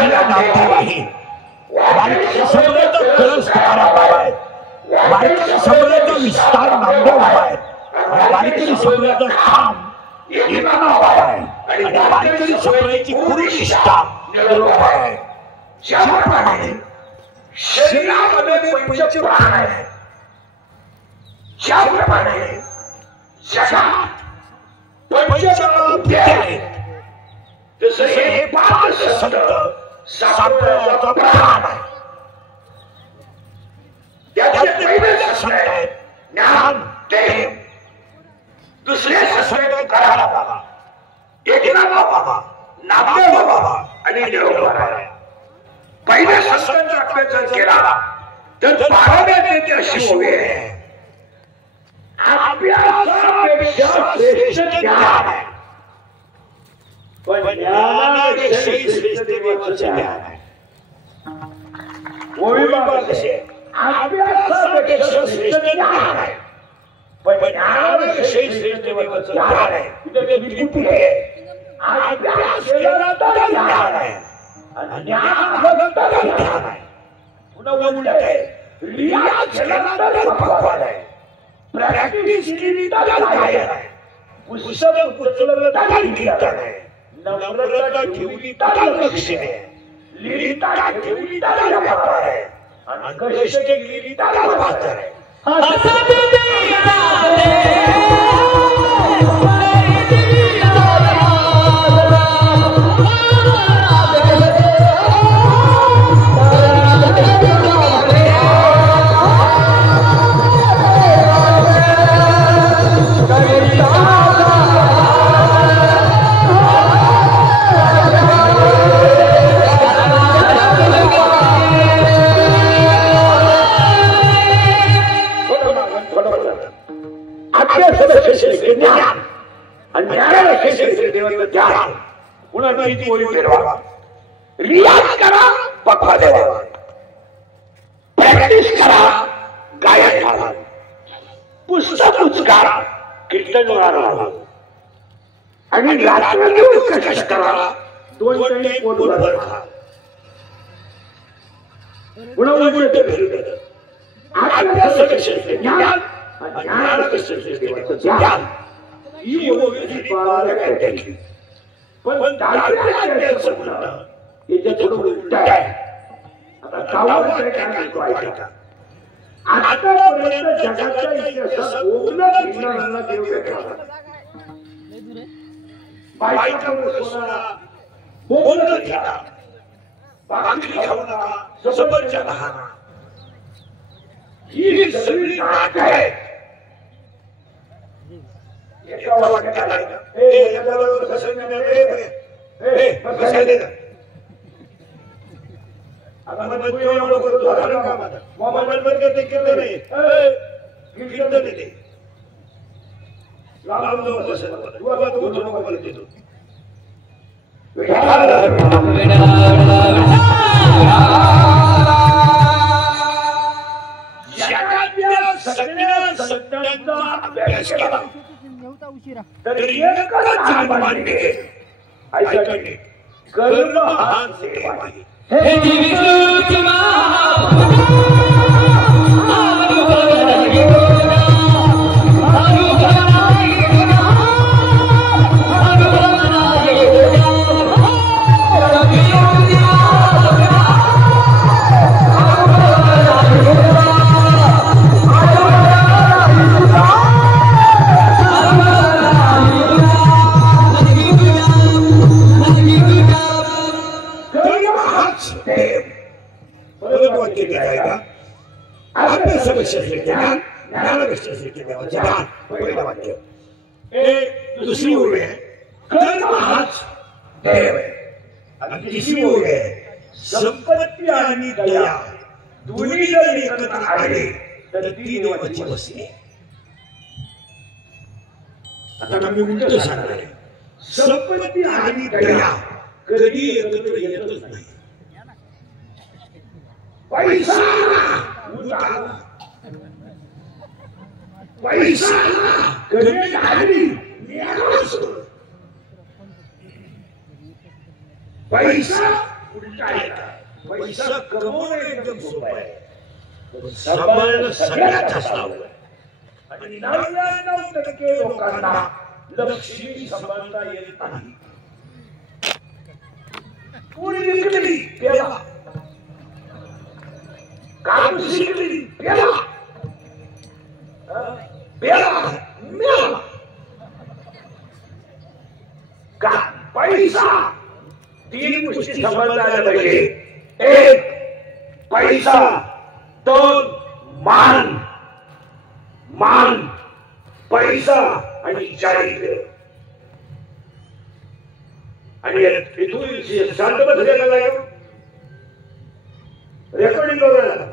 पहिला नामदेव आहे वारकरी संप्रदायाचा कळस तुकाराम बाबा आहे वारकरी संप्रदायाचा विस्तार नामदेव बाबा आहे आणि वारकरी संप्रदायाचा ठाम एकनाथ बाबा आहे आणि वारकरी संप्रदायाची गुरुनिष्ठा निरोप आहे ज्याप्रमाणे शरीरामध्ये पंच प्राण आहे ज्याप्रमाणे जगात पंचमहाभूते आहेत तसे हे पाच संत संप्रदायाचा प्राण आहे त्याचे पहिले संत आहेत ज्ञानदेव दुसरे संत तुकाराम बाबा एकनाथ बाबा नामदेव बाबा आणि निरोप बाबा पहिले संतांचा अभ्यास केला तर 12व्या ते अशी होवे अभ्यासापेक्षा श्रेष्ठ ज्ञान आहे पण ज्ञानापेक्षा श्रेष्ठ देवाचं ज्ञान आहे अभ्यासापेक्षा श्रेष्ठ ज्ञान आहे पण ज्ञानापेक्षा श्रेष्ठ देवाचं ज्ञान आहे तिथे लिपी आहे अभ्यास केला तर ज्ञान आहे ज्ञान तर ज्ञान आहे पुन्हा उलट आहे रियाज केला तर भगवान आहे प्रॅक्टिस केली तर गायन आहे पुस्तक उचललं तर कीर्तन आहे नम्रता ठेवली तर लक्ष्मी आहे लिहिता ठेवली तर व्यापार आहे आणि कष्ट केली तर बाजार आहे रियाज करा पक्वा देवा प्रॅक्टिस करा गायन घाला पुस्तक उचकारा कीर्तन घाला आणि रात्रंदिवस कष्ट करा दोन टाइम पोटभर खा पुन्हा उलटे फिरते अभ्यासापेक्षा ज्ञान ज्ञानापेक्षा देवाचं ज्ञान ही ओळखी बाळाला काढली पण दारिद्र्याचं म्हणणं याच्या थोडं उलट आहे आता गावात काय ऐका आतापर्यंत जगाच्या इतिहासात ओघळत फिरणारा देव भेटला बायकांवर सोना बोलणं घ्या भाकरी खाऊ नका सफरचंद खाना ही सगळी नाटकं आहेत एका वाक्यात याच्यावर आता मला तू एवढं करतो झालं का माझा मोबाईल वर काही केलं नाही कीर्तन येते लांब जाऊ बसेल तू आबा तू उठू नको बोलत येतो जगातल्या सगळ्या संतांचा अभ्यास केला तर एकच जाण मानले ऐकणे कर्म हा सेवा आहे हे विष्णू दूसरी ओर है कर्म हाच देव आणि तिसरी ओर आहे संपत्ती आणि दया दोन्ही जर एकत्र आले तर ती देवाची वस्ती आहे. आता मी उलट सांगणार आहे संपत्ती आणि दया कधी एकत्र येतच नाही. पैसा पैसा कधी आली पैसा उलटा आहे का? पैसा कमवणं एकदम सोपं आहे, पण सांभाळणं सगळ्यात जास्त अवघड आहे. आणि 99% लोकांना लक्ष्मी सांभाळता येत नाही. कोणी विकली त्याला, काम शिकली त्याला, मेला का पैसा. 3 गोष्टी सांभाळता आल्या पाहिजे. 1 पैसा, 2 मान, मान पैसा आणि चारित्र्य. आणि इथून शांत बसलेला जाईल रेकॉर्डिंग करूया.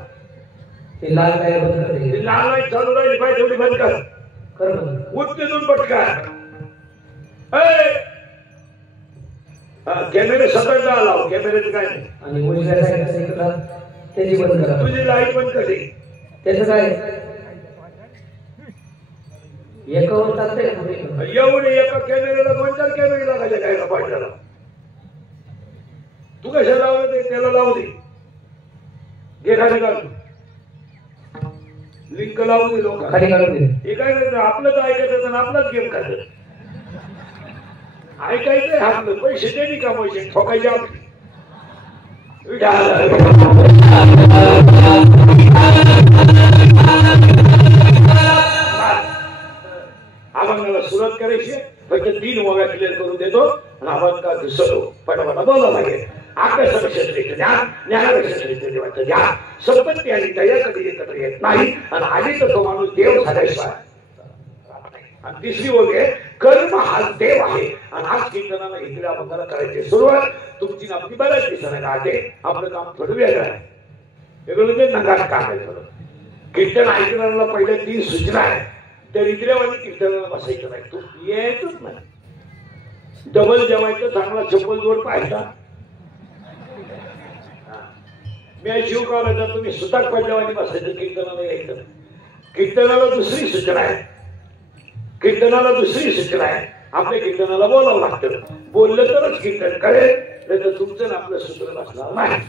ते लाल काय बंद करते, लाल लाईट चालू राहील, पाय थोडी बंद कर, उठून पटकन. कॅमेरे सगळ्यांना लाव, कॅमेऱ्याचं काय नाही. आणि उजव्या साईडला त्याची बंद करा. तुझी लाईट बंद कधी त्याचं काय एकावर चालतंय का? एवढे एका कॅमेऱ्याला 2-4 कॅमेरे लागायचे काय पाहिजे. तू कशा लावलं ते त्याला लावू दे, घे खाली काढून लिंक लावून दे लोक खाली काढून दे. हे काय करतं, आपलंच ऐकायचं आणि आपलाच गेम खायचं. ऐकायचंय आपलं, पैसे देणे कमायचे, ठोकायचे आपली. अभंगाला सुरुवात करायची, फक्त 3 ओव्या क्लिअर करून देतो आणि अभंगा घुसतो. पटापटा बोला लागेल. आकाशक्षेत्र ज्ञान, ज्ञानाक्षेत्र देवाचं ज्ञान. संपत्ती आणि दया कधी एकत्र येत नाही, आणि आधी तर तो माणूस देव झाल्याशिवाय. आणि 3री ओळ आहे, कर्म हा देव आहे. आणि आज कीर्तनाला इकडे अभंगाला करायची सुरुवात. तुमची आपली बऱ्याच दिवसाने राहते, आपलं काम थोडं वेगळं आहे. वेगळं म्हणजे नगाट काम आहे थोडं. कीर्तन ऐकणाऱ्याला पहिल्या 3 सूचना आहे. त्या इकड्यावानी कीर्तनाला बसायचं नाही, तू यायचंच नाही. डबल जेवायचं, चांगला चप्पल जोड पाहायचा. मी जीव काढायचा, तुम्ही सुताक पडल्यावानी बसायचं, कीर्तनाला यायचं. कीर्तनाला 2री सूचना आहे. कीर्तनाला 2री सूचना आहे, आपल्या कीर्तनाला बोलावं लागतं. बोललं तरच कीर्तन करेल, नाही तर तुमचं आपलं सूत्र बसणार नाही.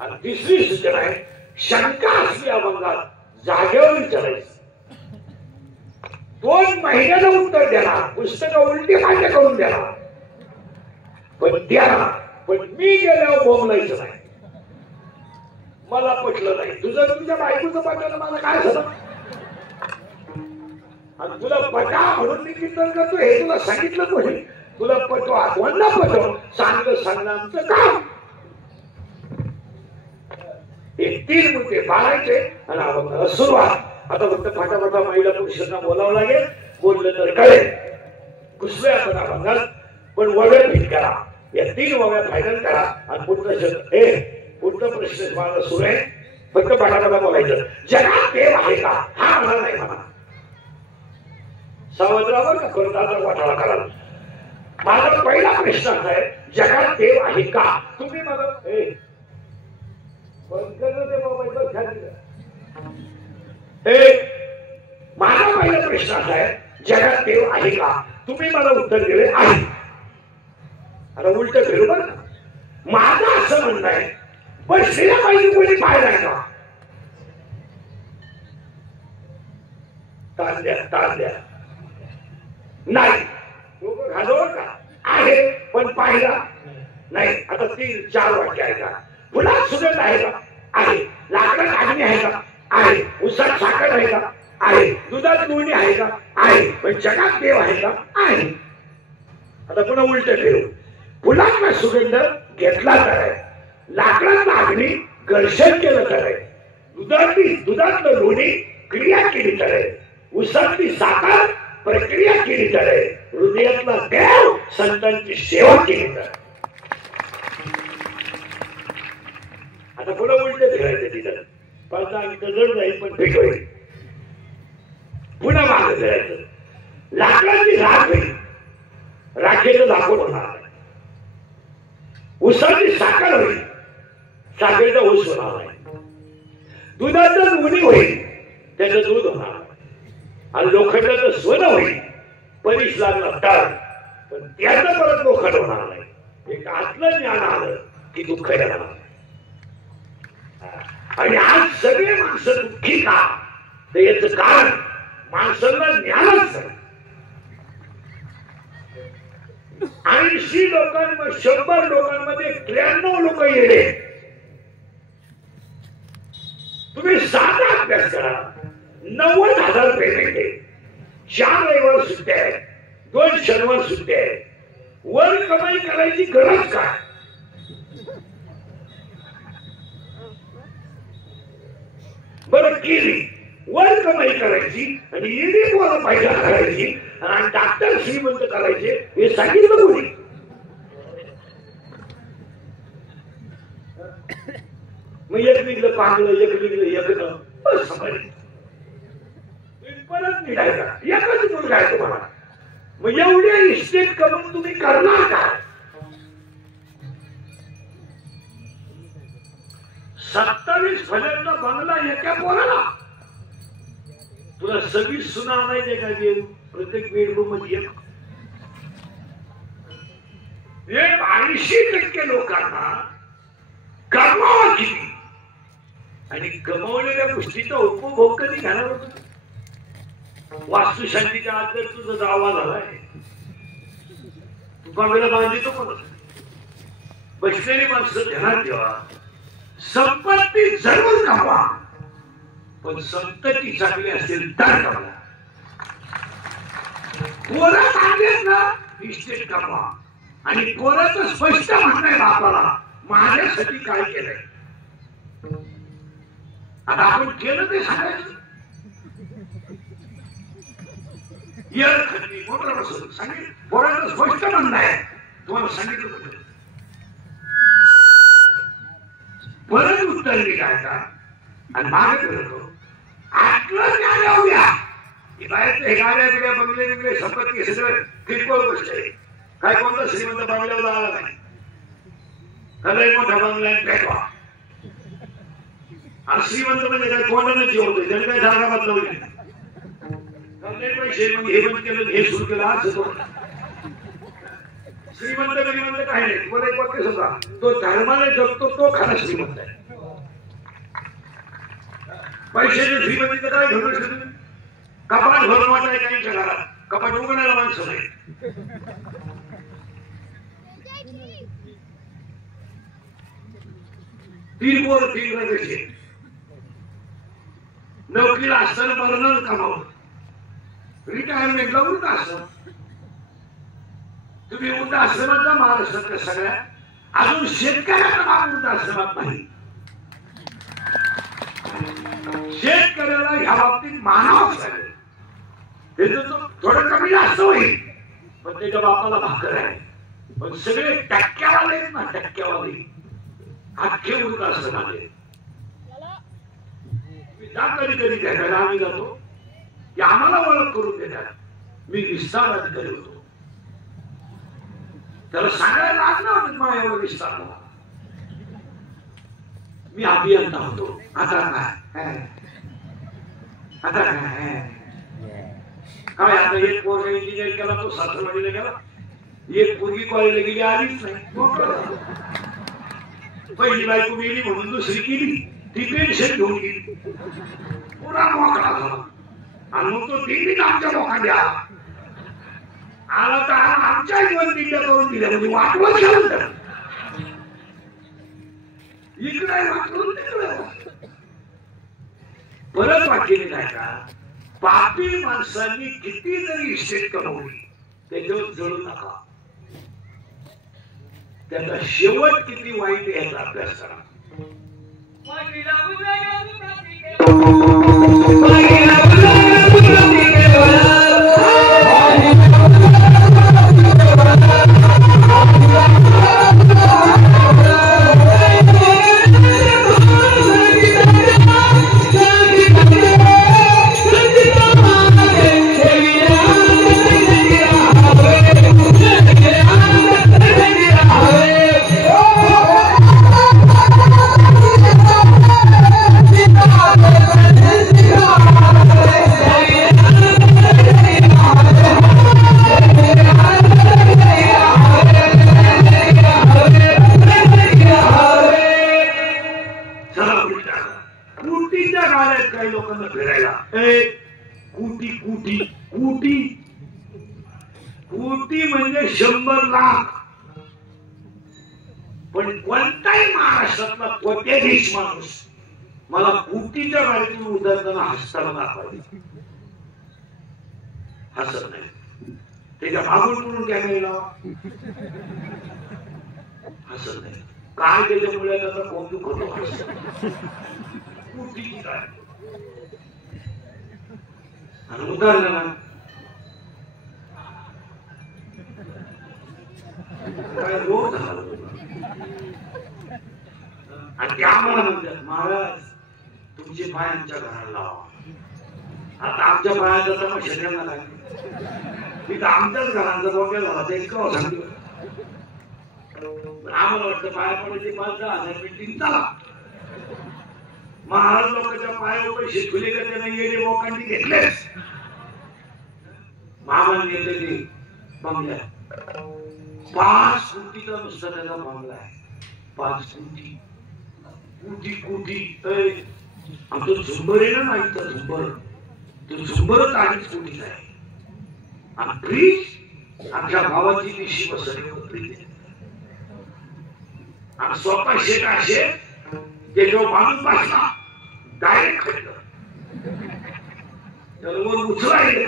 आणि 3री सूचना आहे, शंका असली अभंगात जागेवर विचारायचं. 2 महिन्याला उत्तर देणार, पुस्तकं उलटी मान्य करून देणार, पण द्या. पण मी गेल्यावर बोंबलायचं नाही. मला पटलं नाही, तुझं तुझ्या बायकोचं पटलं, मला काय झालं. आणि तुला पटा म्हणून मी कीर्तन करतो, हे तुला सांगितलं कोणी. तुला पटो, आठवणला पटो, सांगणं आमचं काम. हे 3 मुद्दे पाळायचे आणि अभंगाला सुरुवात. आता फक्त फाटाफाटा महिला पुरुषांना बोलावं लागेल, बोललं तर कळेल. कुसले आपण अभंगात, पण वव्या फिट करा. या 3 वव्या फायनल करा. आणि पुढचा प्रश्न मला सुरू आहे, फक्त फाटाफाटा बोलायचं. जगात देव आहे का? हा म्हणा नाही म्हणा. सावधरावर का करताचा वाटाळा कराल. माझा पहिला प्रश्न असा आहे, जगात देव आहे का? तुम्ही मला माझा पहिला प्रश्न असा आहे, जगात देव आहे का? तुम्ही मला उत्तर दिले आहे. आता उलट फिरू बरं. माझं असं म्हणणं आहे, पण स्त्रिया पाहिजे कोणी पाहिलाय का? तांद्या नाही. लोक घालव का आहे, पण पाहिला नाही. आता 3-4 वाक्य आहे का? फुलात सुगंध आहे का? आहे. लाकडात अग्नी आहे का? आहे. उसात साखर आहे का? आहे. दुधात लोणी आहे का? आहे. पण जगात देव आहे का? आहे. आता पुन्हा उलट फिरू. फुलातला सुगंध घेतला तर आहे, लाकडातला अग्नी घर्षण केलं तर आहे, दुधातलं लोणी क्रिया केली तर आहे, उसातली साखर प्रक्रिया केली तर आहे, हृदयातला देव संतांची सेवा केली तर. आता पुन्हा उलट फिरायचं तिथं. 5-10 मिनिटं जड जाईल, पण फिट होईल. पुन्हा मागे फिरायचं. लाकडाची राख होईल, राखेचं लाकूड होणार. उसाची साखर होईल, साखरेचा ऊस होणार नाही. दुधाचं लोणी होईल, त्याचं दूध होणार. आणि लोखंडाचं सोनं होईल, परीस लागला तर, पण त्याचं परत लोखंड होणार नाही. एक आज आतलं ज्ञान आलं की दुःख येणार. आणि आज सगळे माणसं दुःखी का, तर याचं कारण माणसांना ज्ञानच नाही. 80 लोकांमध्ये 100 लोकांमध्ये 93 लोक येणे. तुम्ही साधा अभ्यास करा. 90,000 पेमेंट आहे, 4 रविवार सुट्ट्या आहेत, 2 शनिवार सुट्ट्या आहेत. वर कमाई करायची गरज काय? बरं केली वर कमाई करायची आणि ईडी पोरं पैसा करायची आणि डॉक्टर श्रीमंत करायचे हे सांगितलं कोणी? मग एक निघलं पांगलं, एक निघलं एकलं, परत निघायचा एकच मुलगा आहे तुम्हाला. मग एवढे इस्टेट करून तुम्ही करणार काय? 27 फल्यांचा बंगला एका पोराला. तुला 26 सुना आणायचे का? प्रत्येक बेडरूम मध्ये 80% लोकांना कमावा किती आणि कमवलेल्या गोष्टीचा उपभोग कधी घेणार होतो? वास्तुशांतीच्या आत जर तुझा दावा झालाय, तू बंगला बांधितो कोण? बसलेली माणसं ध्यानात ठेवा, संपत्ती जरूर कमवा, पण संतती चांगली असेल तर कमवा. पोरं चांगलेच ना, इस्टेट कमवा. आणि पोराचं स्पष्ट म्हणणं आहे बापाला, माझ्यासाठी काय केलंय. आता आपण केलं ते सांगायचं. मोटर बसून सांगितलं, पोराचं स्पष्ट म्हणणं आहे, तुम्हाला सांगितलं होतं. परत उत्तर निघायचा आणि मागे करतो आटलं ज्ञान येऊया. बाहेरचे गाड्या बिड्या बंगले बिंगले संपत्ती सगळं किरकोळ गोष्ट आहे. काय कोणता श्रीमंत बंगल्यावर आला नाही, कदाही मोठा बंगला भेटवा. आणि श्रीमंत म्हणजे काय कोणाला जीव होतो, त्याने काय जागा बदलवली नाही. पैसे मग हे बंद केलं, हे सुरू केलं, असं श्रीमंत गरीबंत काही नाही. तुम्हाला एक वाक्य समजा, तो धर्माने जगतो तो खरा श्रीमंत आहे. पैशाचे श्रीमंतीचं काय घेऊ शकतो? कपाट भरून वाटाय काही घरात, कपाट उघडायला माणसं नाही. तीन पोर 3 रजेचे, नोकरीला असताना मरण कमावलं, रिटायरमेंटला वृद्ध आश्रम. तुम्ही वृद्ध आश्रमातला महाराष्ट्रातल्या सगळ्या, अजून शेतकऱ्याला वृद्ध आश्रमात नाही. शेतकऱ्याला ह्या बाबतीत मानावं लागेल. थोडं कमी जास्त होईल, पण त्याच्या बापाला भाकर आहे. पण सगळे टक्क्यावाले आहेत ना, टक्क्यावाले अख्खे वृद्ध आश्रमाले. कधी कधी द्यायला आम्ही जातो की आम्हाला ओळख करून देतात. मी विस्तार अधिकारी होतो, त्याला सांगायला लागलं होतं मला एवढं विस्तार. मी अभियंता होतो. आता काय आता काय आता एक पोरगा इंजिनियर केला, तो सासरवाडीला गेला. एक पोरगी कॉलेजला गेली, आलीच नाही. पहिली बायको गेली म्हणून दुसरी केली, ती पेन्शन घेऊन गेली, पुरा मोकळा झाला. आणि मग तो दिल्लीत आमच्या लोकांनी आला तर आमच्या जीवन दिल्ल्या करून दिल्या. म्हणजे वाटवत गेलं, इकडे वाटवून तिकडे. परत वाटलेली नाही का, पापी माणसांनी किती जरी इस्टेट कमवली त्याच्यावर जळू नका. त्याचा शेवट किती वाईट याचा अभ्यास करा. Oh, कोटी कोटी कोटी म्हणजे 100 लाख. पण कोणताही महाराष्ट्रातला कोट्याधीश माणूस मला कोटीच्या गाडीतून उतरताना हसताना दाखवायचं. हसत नाही. त्याच्या मागून म्हणून कॅमेरे लावा. हसत नाही. काय त्याच्यामुळे त्याचा कौतुक होतो. कोटीची गाडी आणि उतरलं ना काय रोग झाला. आणि ते आम्हाला म्हणतात महाराज तुमचे पाय आमच्या घराला लावा. आता आमच्या पायाचा तमाशा त्यांना लागली. मी तर आमच्याच घरांचा बोक्या झाला ते इतकं सांगितलं. आम्हाला वाटतं पाया पडायचे 5,000 मिनिट चला. महाराज लोकांच्या पायावर पैसे ठुले का त्यांना येणे बोकांनी घेतलेच. मामाने घेतले ते बंगल्या 5 कोटीचा नुसता त्याचा बंगला आहे. 5 कोटी कोटी कोटी. आमचं झुंबर आहे ना माहित झुंबर तो झुंबरच 2.5 कोटीचा आहे. आणि फ्रीज आमच्या भावाची दिशी बसवली. आणि स्वतः शेत असे त्याच्यावर माणूस बसला डायरेक्ट खाल्लं त्याला वर उचलायले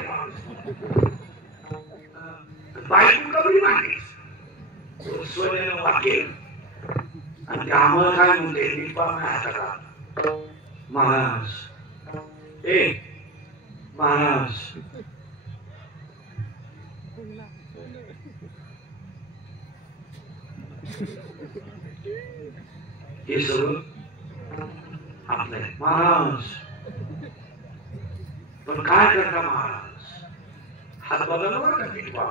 बायको कबरी मांडली सोन्यानं वाकेल. आणि ते आम्हाला काय म्हणते निपा आता का महाराज ए महाराज हे सगळं आपलं महाराज. पण काय करता महाराज हात बघा ना बरं का निपा.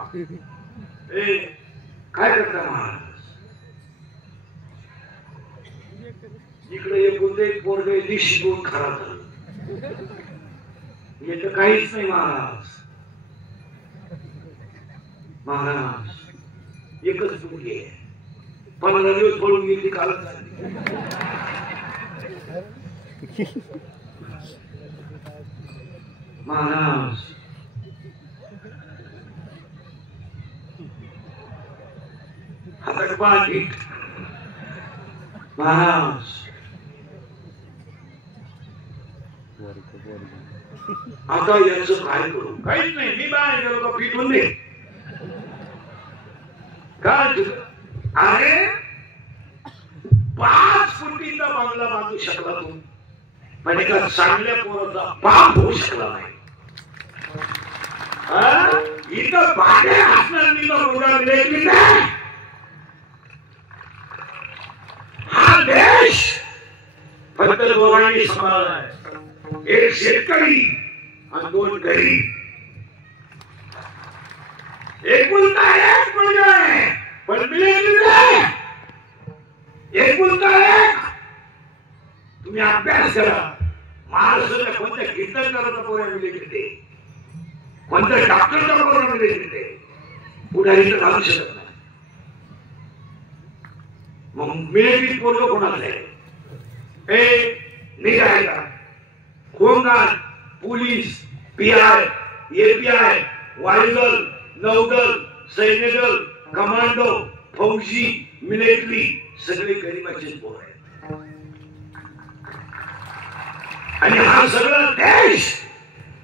ए काय करता महाराज. इकडे एक पोरगे दिशी दोन खराब झालं. येतं काहीच नाही महाराज. महाराज एकच मुलगी आहे. 15 दिवस पळून गेली कालच झाली. महाराज हातात पाठी महाराज. आता याचं काय करू. काहीच नाही. मी बाहेर गेलो का पिटून दे काय. अरे 5 कोटीचा बंगला बांधू शकला तू पण एका चांगल्या पोराचा बाप होऊ शकला नाही. इथं भाड्या असणार मी मुला लेखली नाही. हा देश फक्त दोघांनी सांभाळलाय. एक शेतकरी आणि 2 गरीब. एकुलता एक मुलगा आहे पण एकुलता एक. तुम्ही अभ्यास करा. महाराष्ट्राच्या कोणत्या कीर्तनकाराचा पोऱ्या मिले तिथे कोणत्या डॉक्टरचा पोऱ्या मिले तिथे पुढारी तर घालू शकत नाही. मग मिळेल पोरग कोणाला आहे. निघायला होमगार्ड पोलीस PI API वायुदल नौदल सैन्यदल कमांडो फौजी मिलिटरी सगळे गरीबाचे पोर आहेत. आणि हा सगळा देश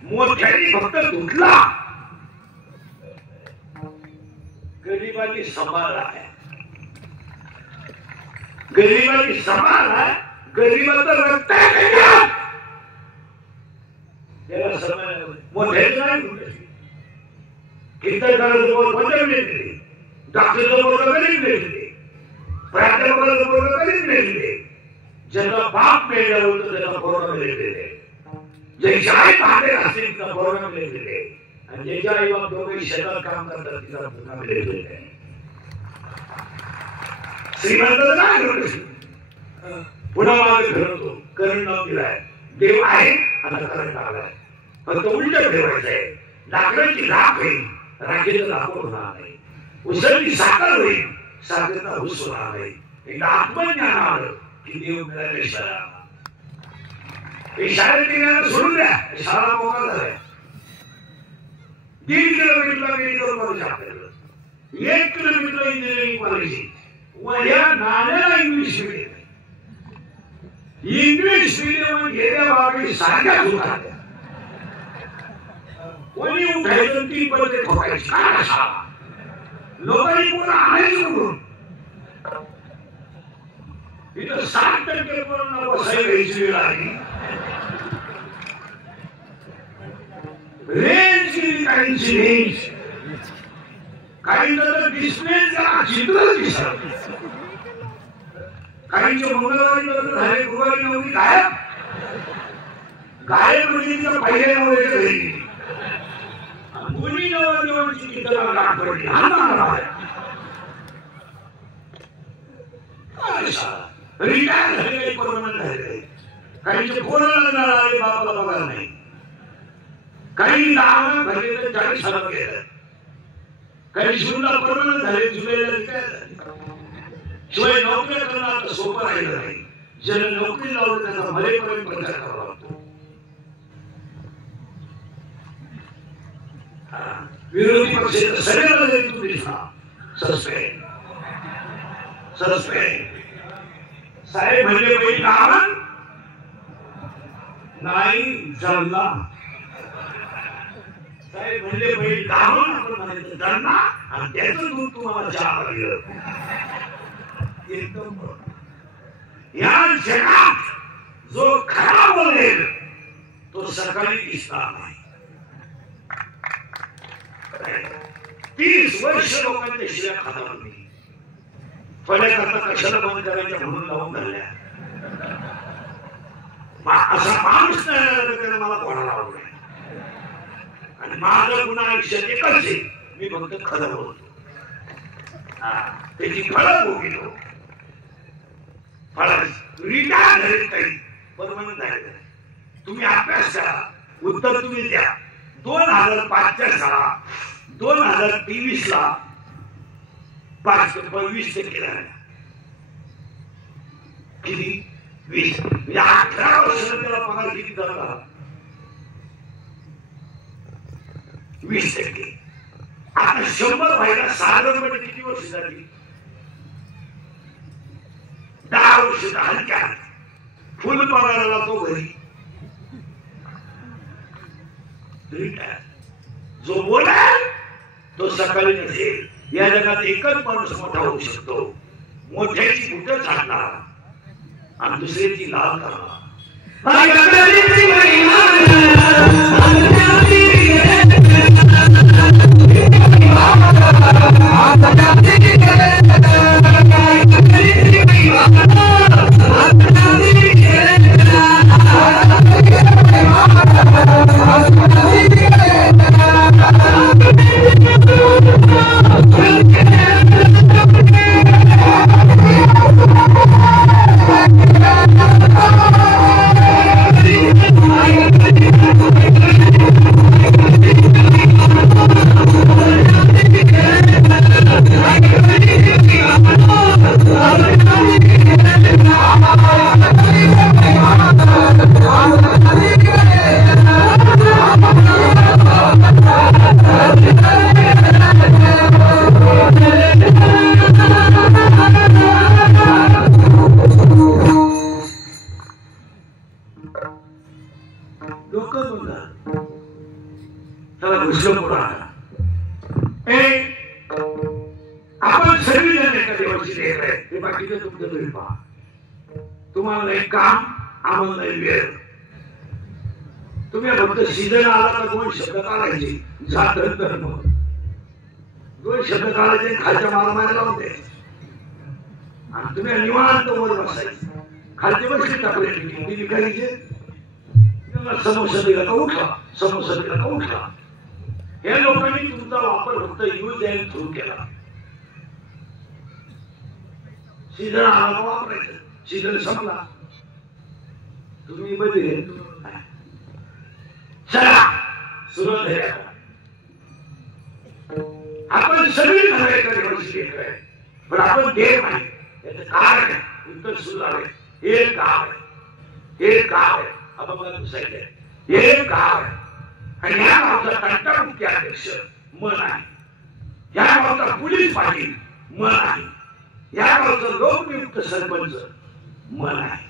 मोठ्याने फक्त धुतला. गरीबांनी सांभाळला आहे. गरीबांनी सांभाळला. गरीबाचं रक्त त्याला समय मोठ्याने नाही. कीर्तनकाराचं पोर कोणत्या मिळते. डॉक्टरचं पोरग कधीच मिळते. प्राध्यापकाचं पोरग कधीच मिळते. ज्याचा बाप मेला होतो त्याला पोरग मिळते. ज्याची आई बाहेर असते तिचा पोरग मिळते. आणि ज्याच्या आई बाप दोघे शेतात काम करतात तिचा पोरग मिळते. श्रीमंत काय पुन्हा मागे फिरवतो. करंट नाव दिलाय. देव आहे आता करंट आलाय. फक्त उलट ठेवायचं आहे. लाकडाची राख होईल राखेचं लाकूड होणार नाही. उसळी साखर होईल साखरेचा ऊस होणार नाही. एकदा आत्मज्ञान आलं की देव मिळाले शाळा. हे शाळेत निघायला सोडून द्या. शाळा मोकळा झालाय. 1.5 किलोमीटरला मेडिकल कॉलेज आपल्याला, 1 किलोमीटर इंजिनिअरिंग कॉलेज, वया नाण्याला इंग्लिश मीडियम. इंग्लिश मीडियम गेल्या बाबी सारख्याच होत्या. कोणी उठायचं ती पद्धत ठोकायची लोकांनी कोण आणायचं म्हणून इथं 60% कोणाला बसायला घ्यायची वेळ आली. रेंज केली काहींची, रेंज काहींचा तर डिस्प्ले चित्र दिसत, काहींचे मंगळवारी लग्न झाले, गुरुवारी नवरी गायब, गायब म्हणजे तिला पहिल्या नवऱ्याच्या घरी गेली. मुली नवरदेवाची चित्र गाठ पडली. रिटायर झाले, परमनंट झाले, काहींचे कोणाला जाणार आले, बापाला बघायला नाही, काही लहान झाले तर 40 साला गेलं, काही जूनला परमनंट झाले, जुलैला रिटायर झाले. शिवाय नोकरी करणं आता सोपं राहिलं नाही. ज्याला नोकरी लावलं त्यांना मरेपर्यंत प्रचार करावा लागतो. विरोधी पक्ष सगळ्याला जरी तुम्ही सस्पेंड साहेब म्हणजे काही कारण नाही जमला. साहेब म्हणजे काही कारण आपण म्हणायचं जमला आणि त्याचं दूध तुम्हाला चहा लागलं. एकदम या जगात जो खरा बोलेल तो सकाळी दिसणार नाही. 30 वर्ष लोकांच्या शिव्या खातात मी. फळ्या करता कशाला बंद करायच्या म्हणून लावून धरल्या. असा माणूस नाही त्याने मला कोणाला आवडला. आणि माझं गुन्हा आयुष्यात एकच आहे, मी फक्त खरं बोलतो. त्याची फळं भोगिलो. फळं रिटायर झाले काही परमनंट झाले. तुम्ही अभ्यास करा, उत्तर तुम्ही द्या. 2005च्या साला 2023 ला 20% झाला. किती? 20. म्हणजे 18 वर्षाला त्याला पगार किती झाला? 20%. आता 100 व्हायला साधारणपणे किती वर्ष झाली? 10 वर्ष. हलक्या फुल पगाराला तो घरी. जो बोलाल तो सकाळी नसेल. या जगात एकच माणूस मोठा होऊ शकतो, मोठ्याची बुटं झाडणार आणि दुसऱ्याची लाल करणार. आपण सगळी जण एका देवाची लेकर आहे. ते बाकीचं तुमचं तुम्ही पहा. तुम्हाला नाही काम, आम्हाला नाही वेळ. तुम्ही फक्त सीजन आला का 2 शब्द काढायचे, जात धर्म 2 शब्द काढायचे, खालच्या मारामारी लावून द्यायचे आणि तुम्ही निवांत वर बसायचे. खालचे बसले टाकले ती विकायचे. समोसा दिला का उठला, समोसा दिला का उठला. या लोकांनी तुमचा वापर फक्त यूज अँड थ्रू केला. सीजन आला वापरायचं, सीजन संपला तुम्ही बदले. चला सुरुवात आहे. आपण सगळी घराकडे पण आपण देव आहे. याचं कारण उत्तर सुरू झालं. एक गाव आहे, एक गाव आहे. आपण मला दुसरं एक गाव आहे आणि या गावचा तंटा मुख्य अध्यक्ष मन आहे, या गावचा पोलीस पाटील मन आहे, या गावचं लोकनियुक्त सरपंच मन आहे.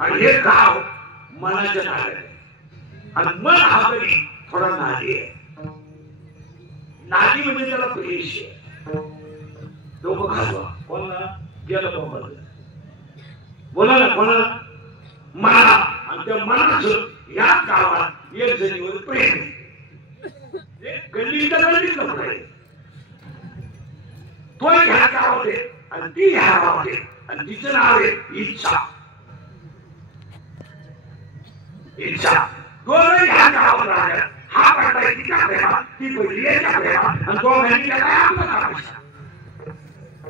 आणि हे गाव मनाच्या नावाने आहे. आणि मन हा तरी थोडा नादी आहे. नादी म्हणजे त्याला प्रेश आहे. डोकं घालवा कोणाला गेलं कोणाला बोला ना कोणाला मना. आणि त्या मनाचं या गावात एक जणीवर प्रेम आहे. गल्लीच्या गल्लीतलं प्रेम तो ह्या गावात आहे आणि ती ह्या गावात आहे. आणि तिचं नाव आहे इच्छा. इच्छा दोन ह्या गावात राहतात. हा पडलाय तिच्या प्रेमात, ती पहिली याच्या प्रेमात. आणि तो म्हणते काय आपला कामाचा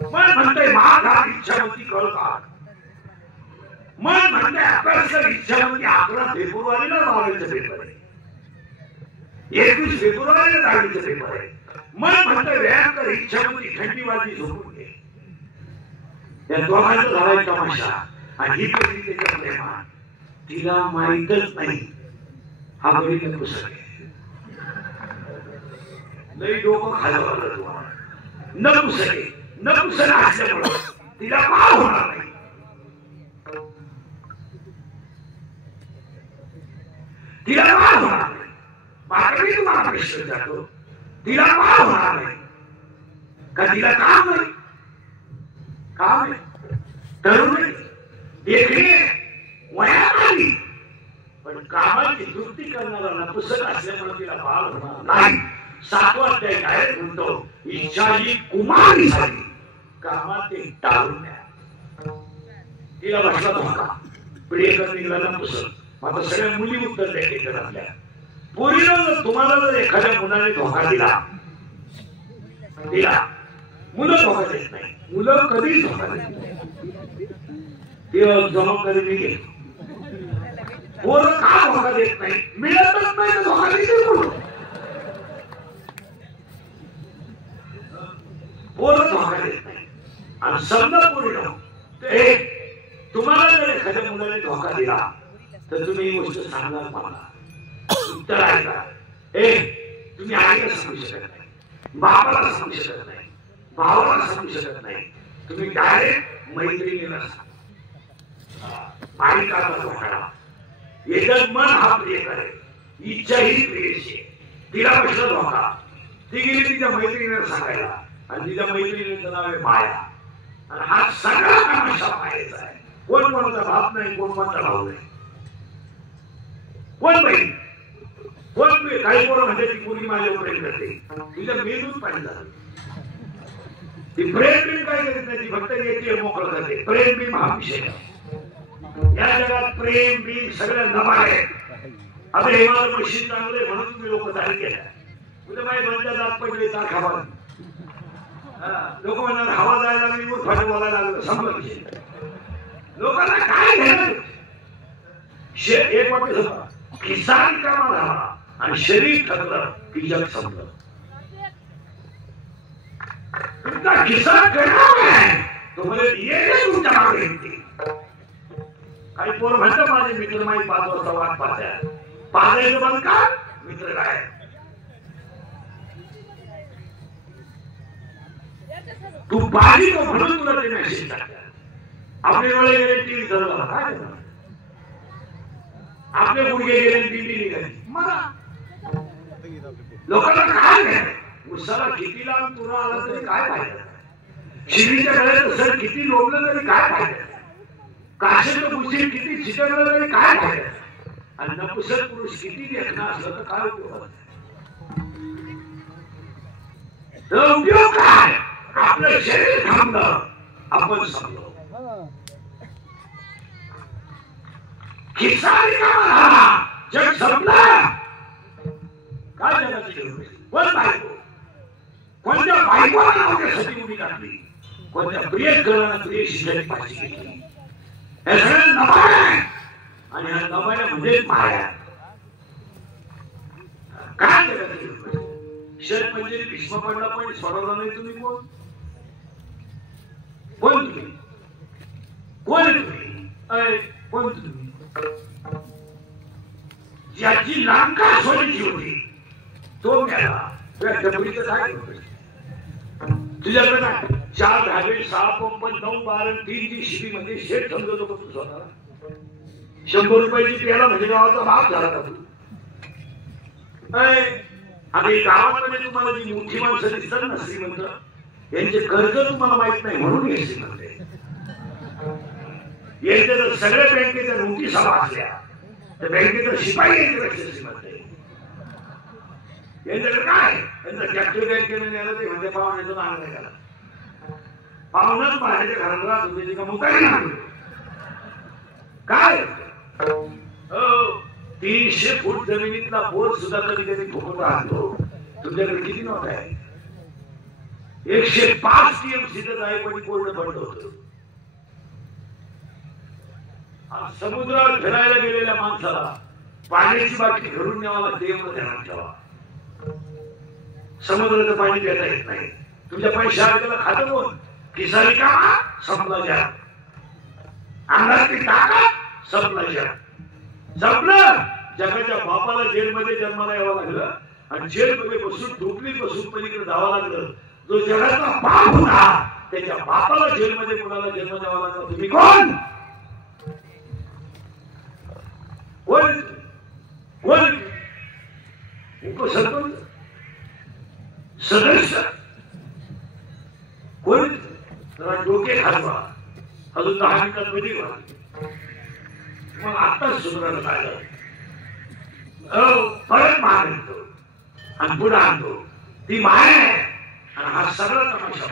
मन म्हणतंय माझा इच्छावती करतात. मन म्हणते आपल्याला इच्छावती 11 फेब्रुवारीला दहावीचं पेपर आहे, 21 फेब्रुवारीला दहावीचं पेपर आहे. मन म्हणतंय व्यायाम कर इच्छावती थंडीवाजी झोपून घे. त्या दोघांचा झालाय तमाशा. आणि ही पहिली त्याच्या प्रेमात तिला माहीतच नाही हा बघितलं पुस्तक आहे. लई डोकं खालवलं तुम्हाला. नपुसक असल्यामुळं तिला पार होणार नाही. तिला पार होणार नाही. मात्र मी तुम्हाला प्रश्न विचारतो, तिला पार होणार नाही का? तिला काम नाही, काम नाही, तरुण नाही, देखणे वयात आली, पण कामाची तृप्ती करणारा नपुसक असल्यामुळे तिला पार होणार नाही. 7वा अध्याय काय म्हणतो? इच्छा ही कुमारी झाली, कामात ते टाळून द्या. तिला बसला धोका, प्रियकर निघाला नपुसक. आता सगळ्या मुली उत्तर द्यायचे आपल्या पोरीनं. तुम्हाला जर एखाद्या मुलाने धोका दिला, मुलं धोका देत नाही, मुलं कधी धोका देत नाही. ते जबाबदारी मी घेतो. पोरं का धोका देत नाही? मिळतच नाही तर धोका देते म्हणून. पोरं धोका देत नाही. आणि समजा पोरीनं तुम्हाला जर एखाद्या मुलाने धोका दिला तर तुम्ही ही गोष्ट सांगणार मला, उत्तर ऐका. तुम्ही आईला सांगू शकत नाही, बाबाला सांगू शकत नाही, भावाला सांगू शकत नाही. तुम्ही डायरेक्ट मैत्रिणीला सांगा. मालिकाचा धोका याच्यात मन हा प्रिय करे, इच्छा ही प्रियशी. तिला बसला धोका, ती गेली तिच्या मैत्रिणीला सांगायला. आणि तिच्या मैत्रिणीचं नाव आहे माया. आणि हा सगळा तमाशा मायेचा आहे. कोण कोणाचा बाप नाही, कोण कोणाचा भाऊ नाही, कोण बहीण, कोण काही पोरं म्हणजे ती मुली माझ्यावर प्रेम करते, तिचं मेंदूच पाणी झालं. ती प्रेम काय करत नाही, ती फक्त येते मोकळं करते. प्रेम बीम हा विषय. या जगात प्रेम बीम सगळं नवा आहे. आता हे मला मशीन चांगले म्हणून तुम्ही लोक चालू केल्या. तुझ्या माहिती म्हणतात जात पडले चार खावा. लोक म्हणणार हवा जायला लागली मग फाटी बोलायला लागलं. संपलं विषय. लोकांना काय घ्यायला एक वाक्य समजा, किसान कामा झाला आणि शरीर ठरलं की जग संपलं. तुमचा किसान करणार आहे तो म्हणजे येते तुमच्या मागे येते. काही पोर म्हणतात माझे मित्र माही 5 वाजता वाट पाहतात. पाहायचं बंद का? मित्र काय तू पाहिली तो म्हणून तुला ते मेसेज टाकतात. आपले डोळे गेले टीव्ही चालवला काय करणार? आपले गुडघे गेले टीव्ही निघाली. लोकांना काय नाही. उसाला किती लांब तुरा आला तरी काय फायदा? शिरीच्या गळ्यात सर किती लोबलं तरी काय फायदा? काशीचं उशीर किती चिकटलं तरी काय फायदा? आणि नपुसक पुरुष किती देखणा असलं तर काय उपयोग? उपयोग काय? आपलं शरीर थांबलं, आपण संपलो. खिसारी का झाला, जग संपलं. काय जगाची कोण बायको? कोणत्या बायकोला नावासाठी उभी टाकली? कोणत्या प्रिय करणारा प्रिय शिकायची पाहिजे घेतली? हे सगळं नबाळ आहे. आणि हा नबाळ म्हणजे माया. काय जगाची शर म्हणजे भीष्म पडला पण सोडवला नाही. तुम्ही कोण? कोण तुम्ही? कोण तुम्ही? कोण तुम्ही? ज्याची लंका सोडली माणसाची होती तो मेला तुझ्या डबडीचं काय तुझ्याकडे काय 4 धागे 6 पंप 9 12 3 शिबी मध्ये शेट समजतो का तू स्वतःला 100 रुपयाची प्याला म्हणजे गावाचा बाप झाला का तू आता गावामध्ये तुम्हाला जी मोठी माणसं दिसतात ना श्रीमंत यांचे कर्ज तुम्हाला माहित नाही म्हणून हे श्रीमंत यांच्या जर सगळ्या बँकेच्या नोटीस असल्या तर बँकेचा शिपाई यांच्यापेक्षा श्रीमंत यांच्याकडे काय यांचं कॅप्चर बँकेने नेलं ते म्हणजे पाहुण्याचं नाव नाही त्याला पाहुणाच बाहेरच्या घरात राहत होते का मुतारी काय 300 फूट जमिनीतला बोर सुद्धा कधी कधी फुकट आणतो तुमच्याकडे किती नोट आहे 105 TMC जायपणी पूर्ण बंद होत समुद्रात फिरायला गेलेल्या माणसाला पाण्याची बाटली घरून न्यावा लागते एवढं ध्यानात ठेवा समुद्राचं पाणी पिता येत नाही तुमच्या पैशा त्याला खातं कोण किसारी का संपला जा अंगात टाका संपला जा संपलं जगाच्या बापाला जेलमध्ये जन्माला यावं लागलं आणि जेलमध्ये बसून ढोकली बसून पलीकडे जावं लागलं जो जगाचा बाप होता त्याच्या बापाला जेलमध्ये मुलाला जन्म द्यावा लागला तुम्ही कोण कोण कोण उपसरपंच सदस्य कोण जरा डोके खाजवा अजून 10 मिनिटात मध्ये व्हा मग आत्ताच सुधारणा झालं परत मार आणतो आणि पुढे आणतो ती माय आणि हा सगळा तमाशा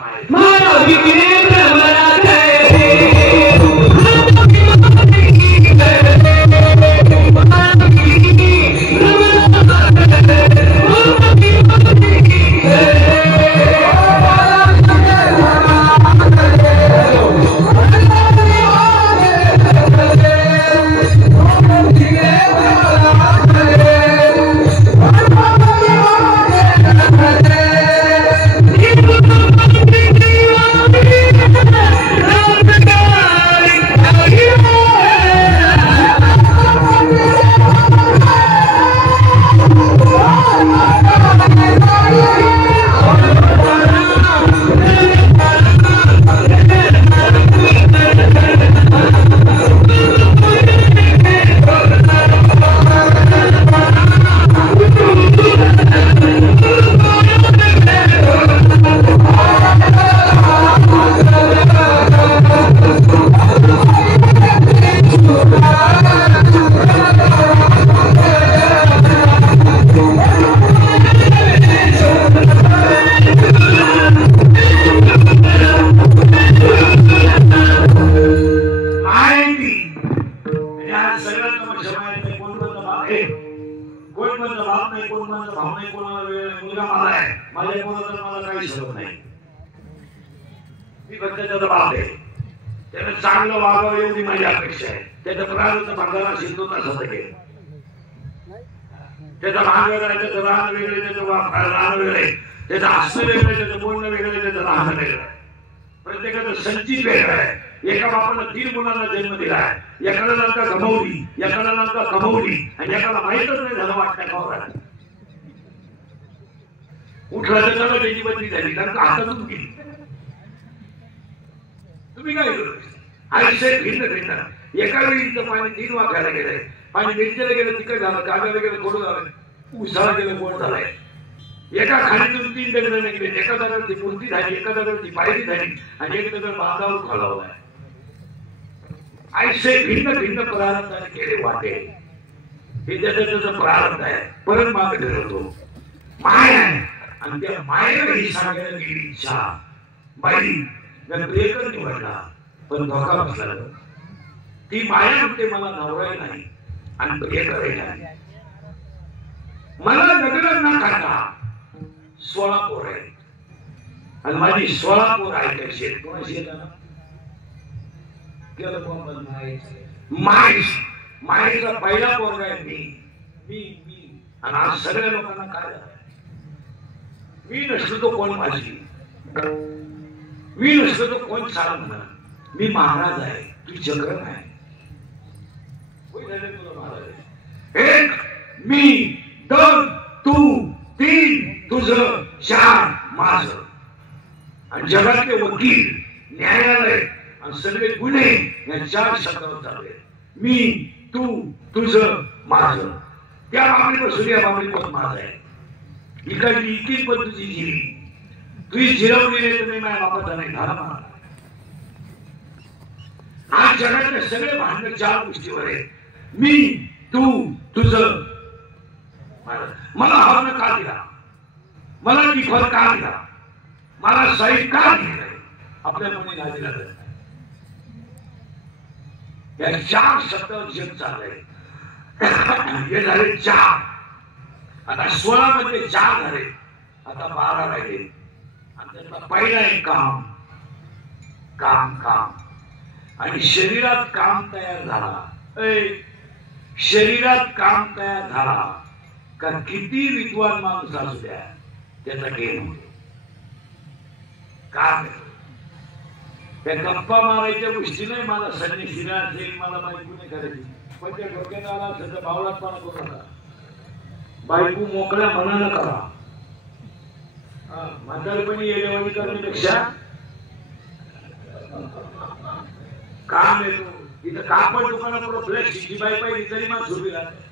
चांगलं वागावं एवढी माझी अपेक्षा आहे त्याच्या प्राणाचं भांगाला शिंदून असं गेलं त्याचा भाग वेगळा त्याचं रान वेगळे त्याचं रान वेगळे त्याचं हसणं वेगळं त्याचं बोलणं वेगळं त्याचं राहणं वेगळं प्रत्येकाचं संचित वेगळं आहे एका बापाला 3 मुलांना जन्म दिला आहे एकाला लंका गमवली एकाला लंका कमवली आणि एकाला माहीतच नाही झालं वाटतं गावाला उठला तर त्याला त्याची बदली झाली लंका हातातून गेली तुम्ही काय करू आयुष्य भिन्न भिन्न एका वेळी इथं पाणी 3 वाखायला गेलंय पाणी मिरच्याला गेलं तिकड झालं कागदाला गेलं कोण झालं उसाला गेलं कोण झालाय एका खाणीतून 3 दगड निघले एका दगडाची मूर्ती झाली एका दगडाची पायरी झाली आणि एक दगड बांधावर खालावलाय आयुष्य भिन्न भिन्न प्रारंभाने केले वाटे हे त्याचं प्रारंभ आहे परत मागे ठरवतो माय आणि त्या मायेला ही सांगायला गेली इच्छा बाई प्रियकर निवडला पण धोका बसला ती माया म्हणते मला नवराही नाही आणि प्रियकरही नाही मला लग्न न करता 16 पोर आहे आणि माझी 16 पोर ऐकायची आहेत कोणाशी येतात मायेचा पहिला पोरगा आहे मी आणि आज सगळ्या लोकांना काय मी नसलो तो कोण माझी मी नसलो तो कोण चाल म्हणा मी महाराज आहे तू चक्र नाही एक मी दोन तू, तीन तुझं, चार माझं. आणि जगातले वकील, न्यायालय आणि सगळे गुन्हे या चार शब्दावर चालले. मी, तू, तुझं, माझं. त्या बाबतीपासून या बाबतीपासून माझं आहे. इकडची इतकी पद्धती जिरी तुझी जिरवलेली तुम्ही माझ्या बापाचा नाही घाला मला. आज जगातले सगळे भांडण चार गोष्टीवर आहे. मी, तू, तुझं, मला हवं का दिला, मला टिफर का दिला, मला साईड का दिलाय, आपल्या मने ना दिला. या चार शब्दावर जग चाललंय. हे झाले चार. आता 16 मध्ये 4 झाले, आता 12 राहिले. आणि त्याचा पहिला एक काम काम काम. आणि शरीरात काम तयार झाला. शरीरात काम तयार झाला का किती विद्वान माणूस असू द्या त्याचा गेम होतो. काम त्या गप्पा मारायच्या गोष्टी नाही. मला संन्यासी राहायचे, मला बायको नाही करायची. पण त्या डोक्यात आला सगळं भावलातपणा करू नका. बायको मोकळ्या मनानं करा. म्हातारपणी येण्यावाणी करण्यापेक्षा काम येतो. इथं कापड दुकानापुढे प्लॅस्टिकची बाई पाहिजे तरी माणूस उभी राहते.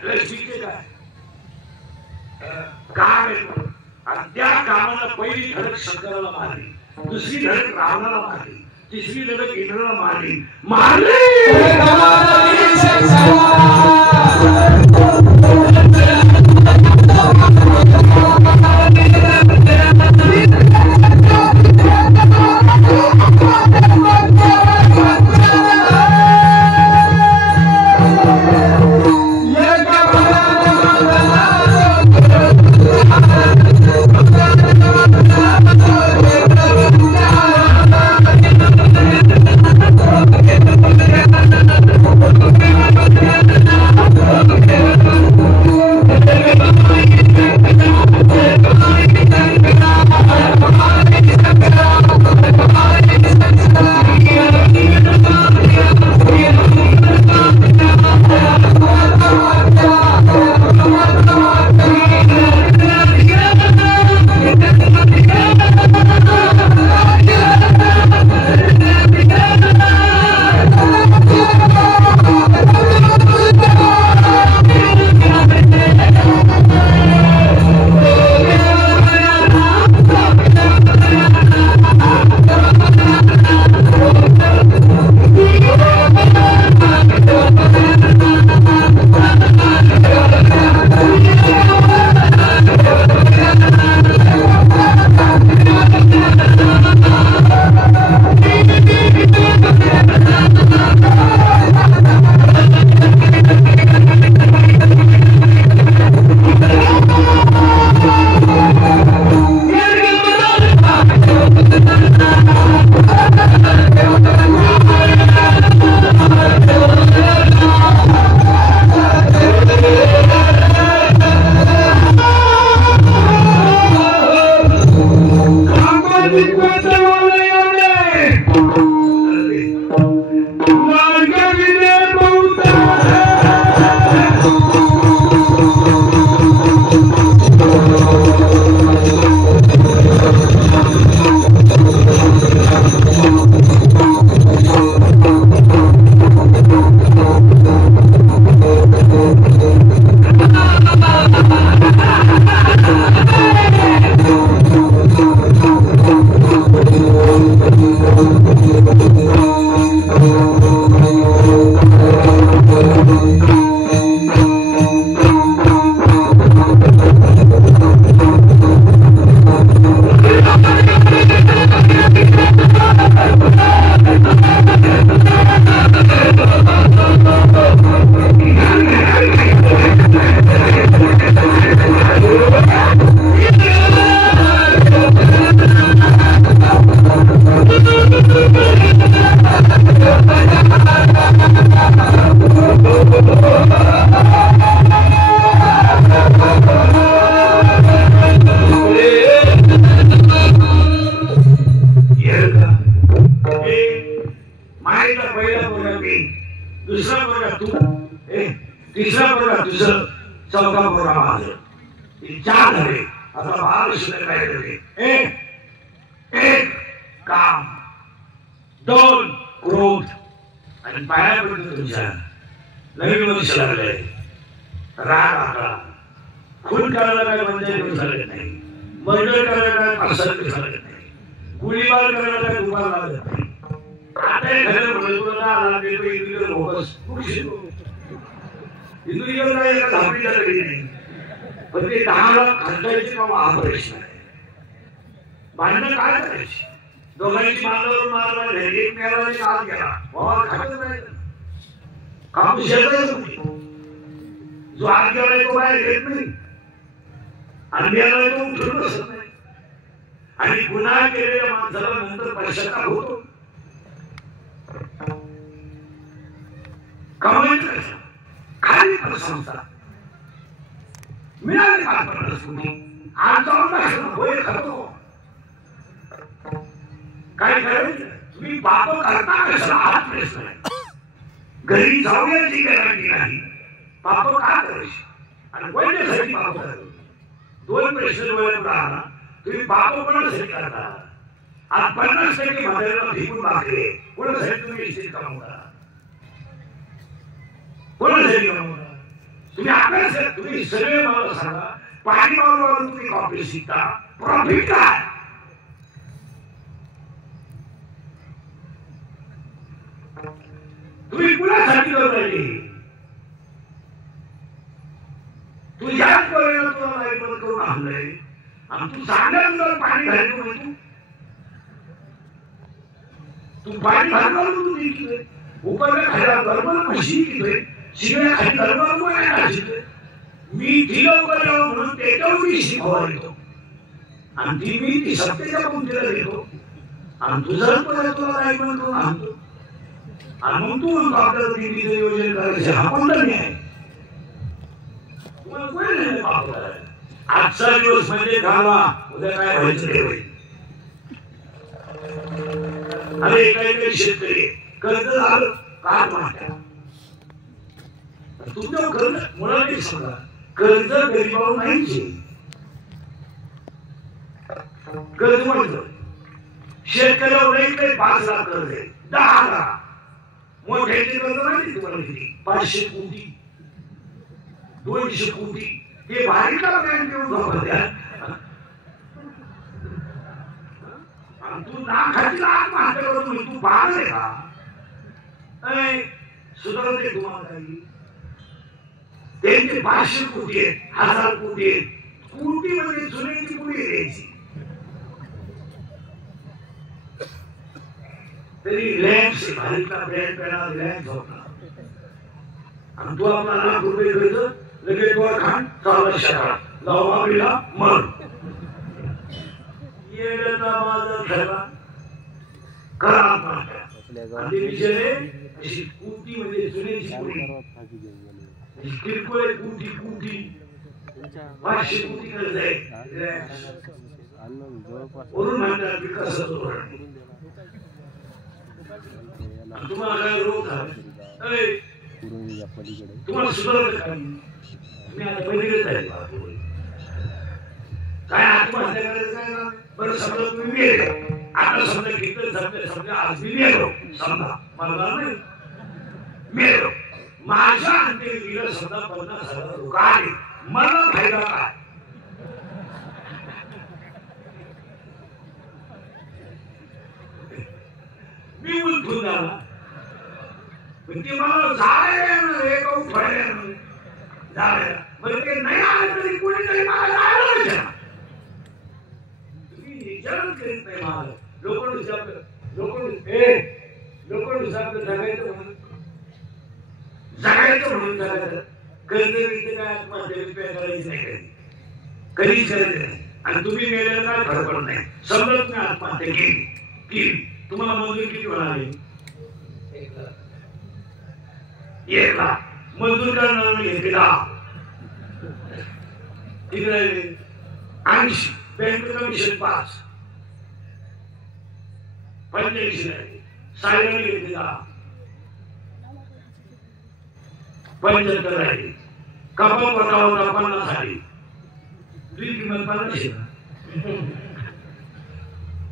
प्लॅस्टिकचे काय काम येतो. आणि त्या कामाला पहिली धडक शंकराला मारली, दुसरी धडक रावणाला मारली, तिसरी धडक इंद्राला मारली. चार झाले आता 12 शिल्लक राहिले. एक काम, 2 क्रोध आणि पाया पडतो तुमच्या नवीन वर्ष लागले. राग आला, खून करायला काय म्हणजे झालं नाही, मर्डर करायला काय पसंत झालं नाही, गोळीबार करायला काय दुपार लागत नाही. आता खरं म्हणतो ना आला ते इंद्रिय भोगस इंद्रिय काय एका धापीला तरी नाही. पण ते 10 लाख खर्चायचे का हा प्रश्न आहे. भांडणं काय करायची, दोघांची मानवर मारला एक मेला काम केला बाबा खायचं नाही काम शेजायचं नाही. जो आत गेलाय तो बाहेर येत नाही आणि गेलाय तो उठून बसत नाही. आणि गुन्हा केलेल्या माणसाला नंतर पश्चाताप होतो. कमाईचं कसं खाली संस्था मिळाली आज जाऊन होय खातो. काय करायचं तुम्ही पाप करता कशाला हात प्रश्न नाही. घरी जाऊयाची गॅरंटी नाही. पाप का करायची आणि कोणत्यासाठी पाप करायचं. 2 प्रश्न डोळ्यात राहणार. तुम्ही पाप कोणासाठी करता. आज 50% म्हाताऱ्याला भिकून मागले कोणासाठी तुम्ही इथे कमवता. कोणासाठी कमवता तुम्ही अभ्यास तुम्ही सगळे मला सांगा. पाणी मारून तुम्ही कॉपी शिकता प्रॉफिट काय. तुम्ही कुणासाठी करत राहिली. तू याच परिणाम तुला लाईट बंद करून आणलंय आणि तू सांगायला पाणी घालतो म्हणजे तू पाणी घालून तू विकतोय. उपरल्या खायला गरबल म्हशी विकतोय. शिव्या खाली गरबल काय मी दिलं करावं म्हणून त्याच्यावर मी शिकवायचो आणि ती मी ती सत्तेच्या पुंजीला देतो आणि तुझं पण तुला लाईट बंद करून आणतो. आणि मग तू म्हणतो आपल्याला दिल्लीचं नियोजन करायचं हा कोणता नाही आहे. तुम्हाला कोणी नाही पाप करायला. आजचा दिवस म्हणजे घालवा उद्या काय व्हायचं ते होईल. अरे काही शेतकरी कर्ज झालं काय म्हणतात तुमच्या कर्ज मुळात सांगा. कर्ज गरीबावर नाहीच. कर्ज म्हणतो शेतकऱ्यावर एक 5 लाख कर्ज आहे 10 लाख. मोठ्याचे कर्ज माहिती तुम्हाला किती 500 कोटी 200 कोटी. ते भारी का बँक देऊन तू नाखाची लाख मागतो तू बाळ आहे का सुधारते तुम्हाला काही. त्यांचे 500 कोटी आहेत 1000 कोटी आहेत. कोटी मध्ये सोन्याची पुढे द्यायची तरी रिलायन्स भारतला ब्रँड पेला रिलायन्स होता आणि तू आपला लाख रुपये घ्यायचं लगेच गोळा खान चालला शहरात लावावीला मर येण्याचा माझा ठरला करा आणि विषय अशी कोटी म्हणजे सोन्याची पुढे किरकोळ कोटी कोटी 500 कोटी कर्ज आहे. वरून म्हणतात विकासाचं धोरण. तुम्हाला काय रोग झाला तुम्हाला सुधारलं का तुम्ही आता पलीकडे जाईल काय आत्महत्या करायचं काय ना. बरं समजा तुम्ही मेले आता समजा घेतलं समजा आज मी मेलो समजा मला नाही मेलो माझ्या अंत्यविधीला समजा 50,000 रुपये आले मला फायदा काय. मी उलटून झाला ते मला जायला बरं ते नाही आलं तरी कोणीतरी मला जायला तुम्ही विचारच करीत नाही. मला लोक जगायचं म्हणून जगायचं कर्ज विकते काय आत्महत्या करायची नाही कधीच करायचं नाही. आणि तुम्ही मेल्याला काय फरक पडत नाही. समजत नाही आत्महत्या केली तुम्हाला मंजूर किती म्हणाले 1 लाख मंजूर करणार घेतला तिकडे 80 बँक कमिशन 5 85 सायला घेतला 75 राहिले कपात होता 50 झाली तुझी किंमत 50 आहे.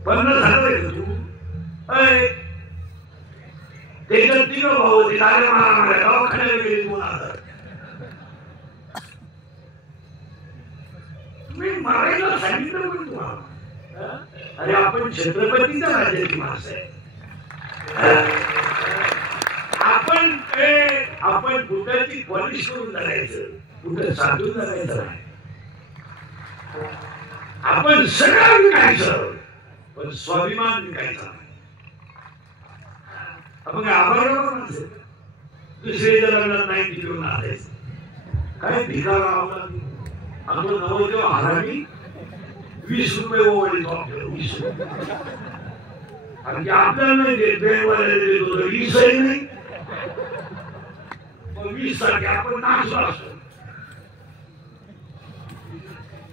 50,000 आहे तू. त्याच्यात 3 भाऊ होते, दारे मारा दवाखान्याला गेले 2,000. तुम्ही मारायला सांगितलं पण तुम्हाला. अरे आपण छत्रपतीच्या राज्याची माणसं आहे. आपण बुटाची पॉलिश करून जगायचं, बुट साधून जगायचं नाही. आपण सगळं विकायचं पण स्वाभिमान विकायचा नाही. आपण आभार दुसऱ्याच्या लग्नात नाही घेऊन आलायचं काय भिकार आवला. आपलं नवरदेव हरामी 20 रुपये ओवळले आपल्याला 20 रुपये. आणि आपल्याला नाही देत बेवाल्याला देतो 20 नाही 20 साठी आपण नाचलो असतो.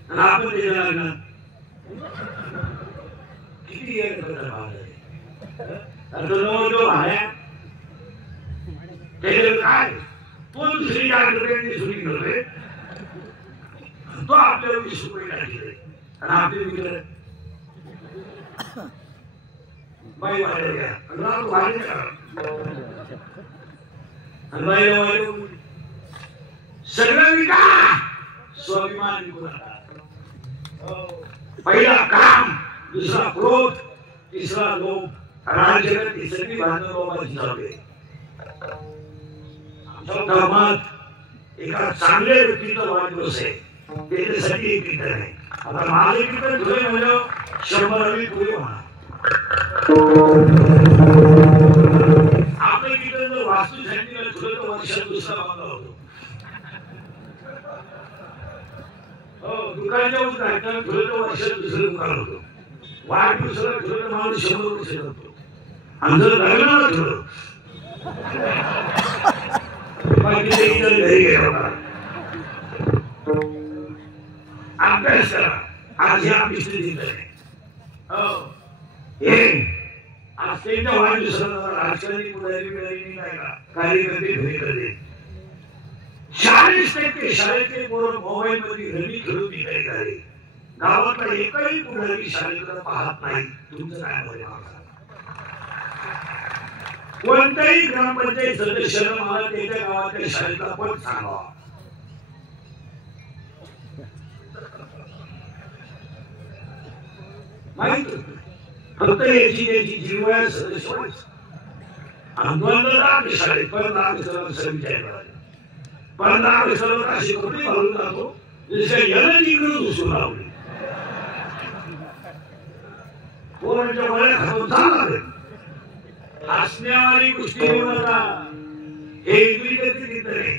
आणि आपण त्याच्या लग्नात किती नवरदेव भाड्या त्याच्याकडे काय तो दुसरी सुरी करतोय तो आपल्याला 20 रुपये टाकले आणि आपले मित्र बाई वाढले घ्या सगळं विका स्वाभिमान विकू नका. पहिला काम, दुसरा क्रोध, तिसरा लोभ, राज्याला तिसरी भांडण बाबाची चालू आहे. आमच्या धर्मात एका चांगल्या व्यक्तीचा वाढदिवस आहे त्याच्यासाठी एक कीर्तन आहे. आता माझे कीर्तन धुळे म्हणजे 100 पुढे होणार. आपलं कीर्तन जर वास्तुशांतीला धुळे तर वर्षात दुसरा बांधला होतो. दुकानच्या उद्घाटन धुळे तर वर्षात दुसरं दुकान होतो. वाढदिवसाला धुळे तर माणूस 100 वर्ष होतो. आणि जर लग्नाला धुळं बाकीचे इतर घरी गेला अभ्यास करा. आज ह्या मिस्त्री आज त्यांच्या वाढदिवसाला राजकारणी पुढारी मिळाली नाही का कार्यकर्ते घरी करते. 40% शाळेतले पोरं मोबाईल मध्ये रमी खेळून निघाले झाले. गावातला एकही पुढारी शाळेकडे पाहत नाही. तुमचं काय मत आहे? कोणत्याही ग्रामपंचायत सदस्याला मला त्याच्या गावातल्या शाळेचा पण सांगावा. माहित फक्त याची त्याची जीवया सदस्य आंदोलन शाळेत 15 विचार 15 अशी कपडे घालून जातो जसे याला जिंकून घुसून लावले. पोरांच्या वयात हातून चालणार हसण्यावाली गोष्टी येऊ नका. हे विकसित नाही.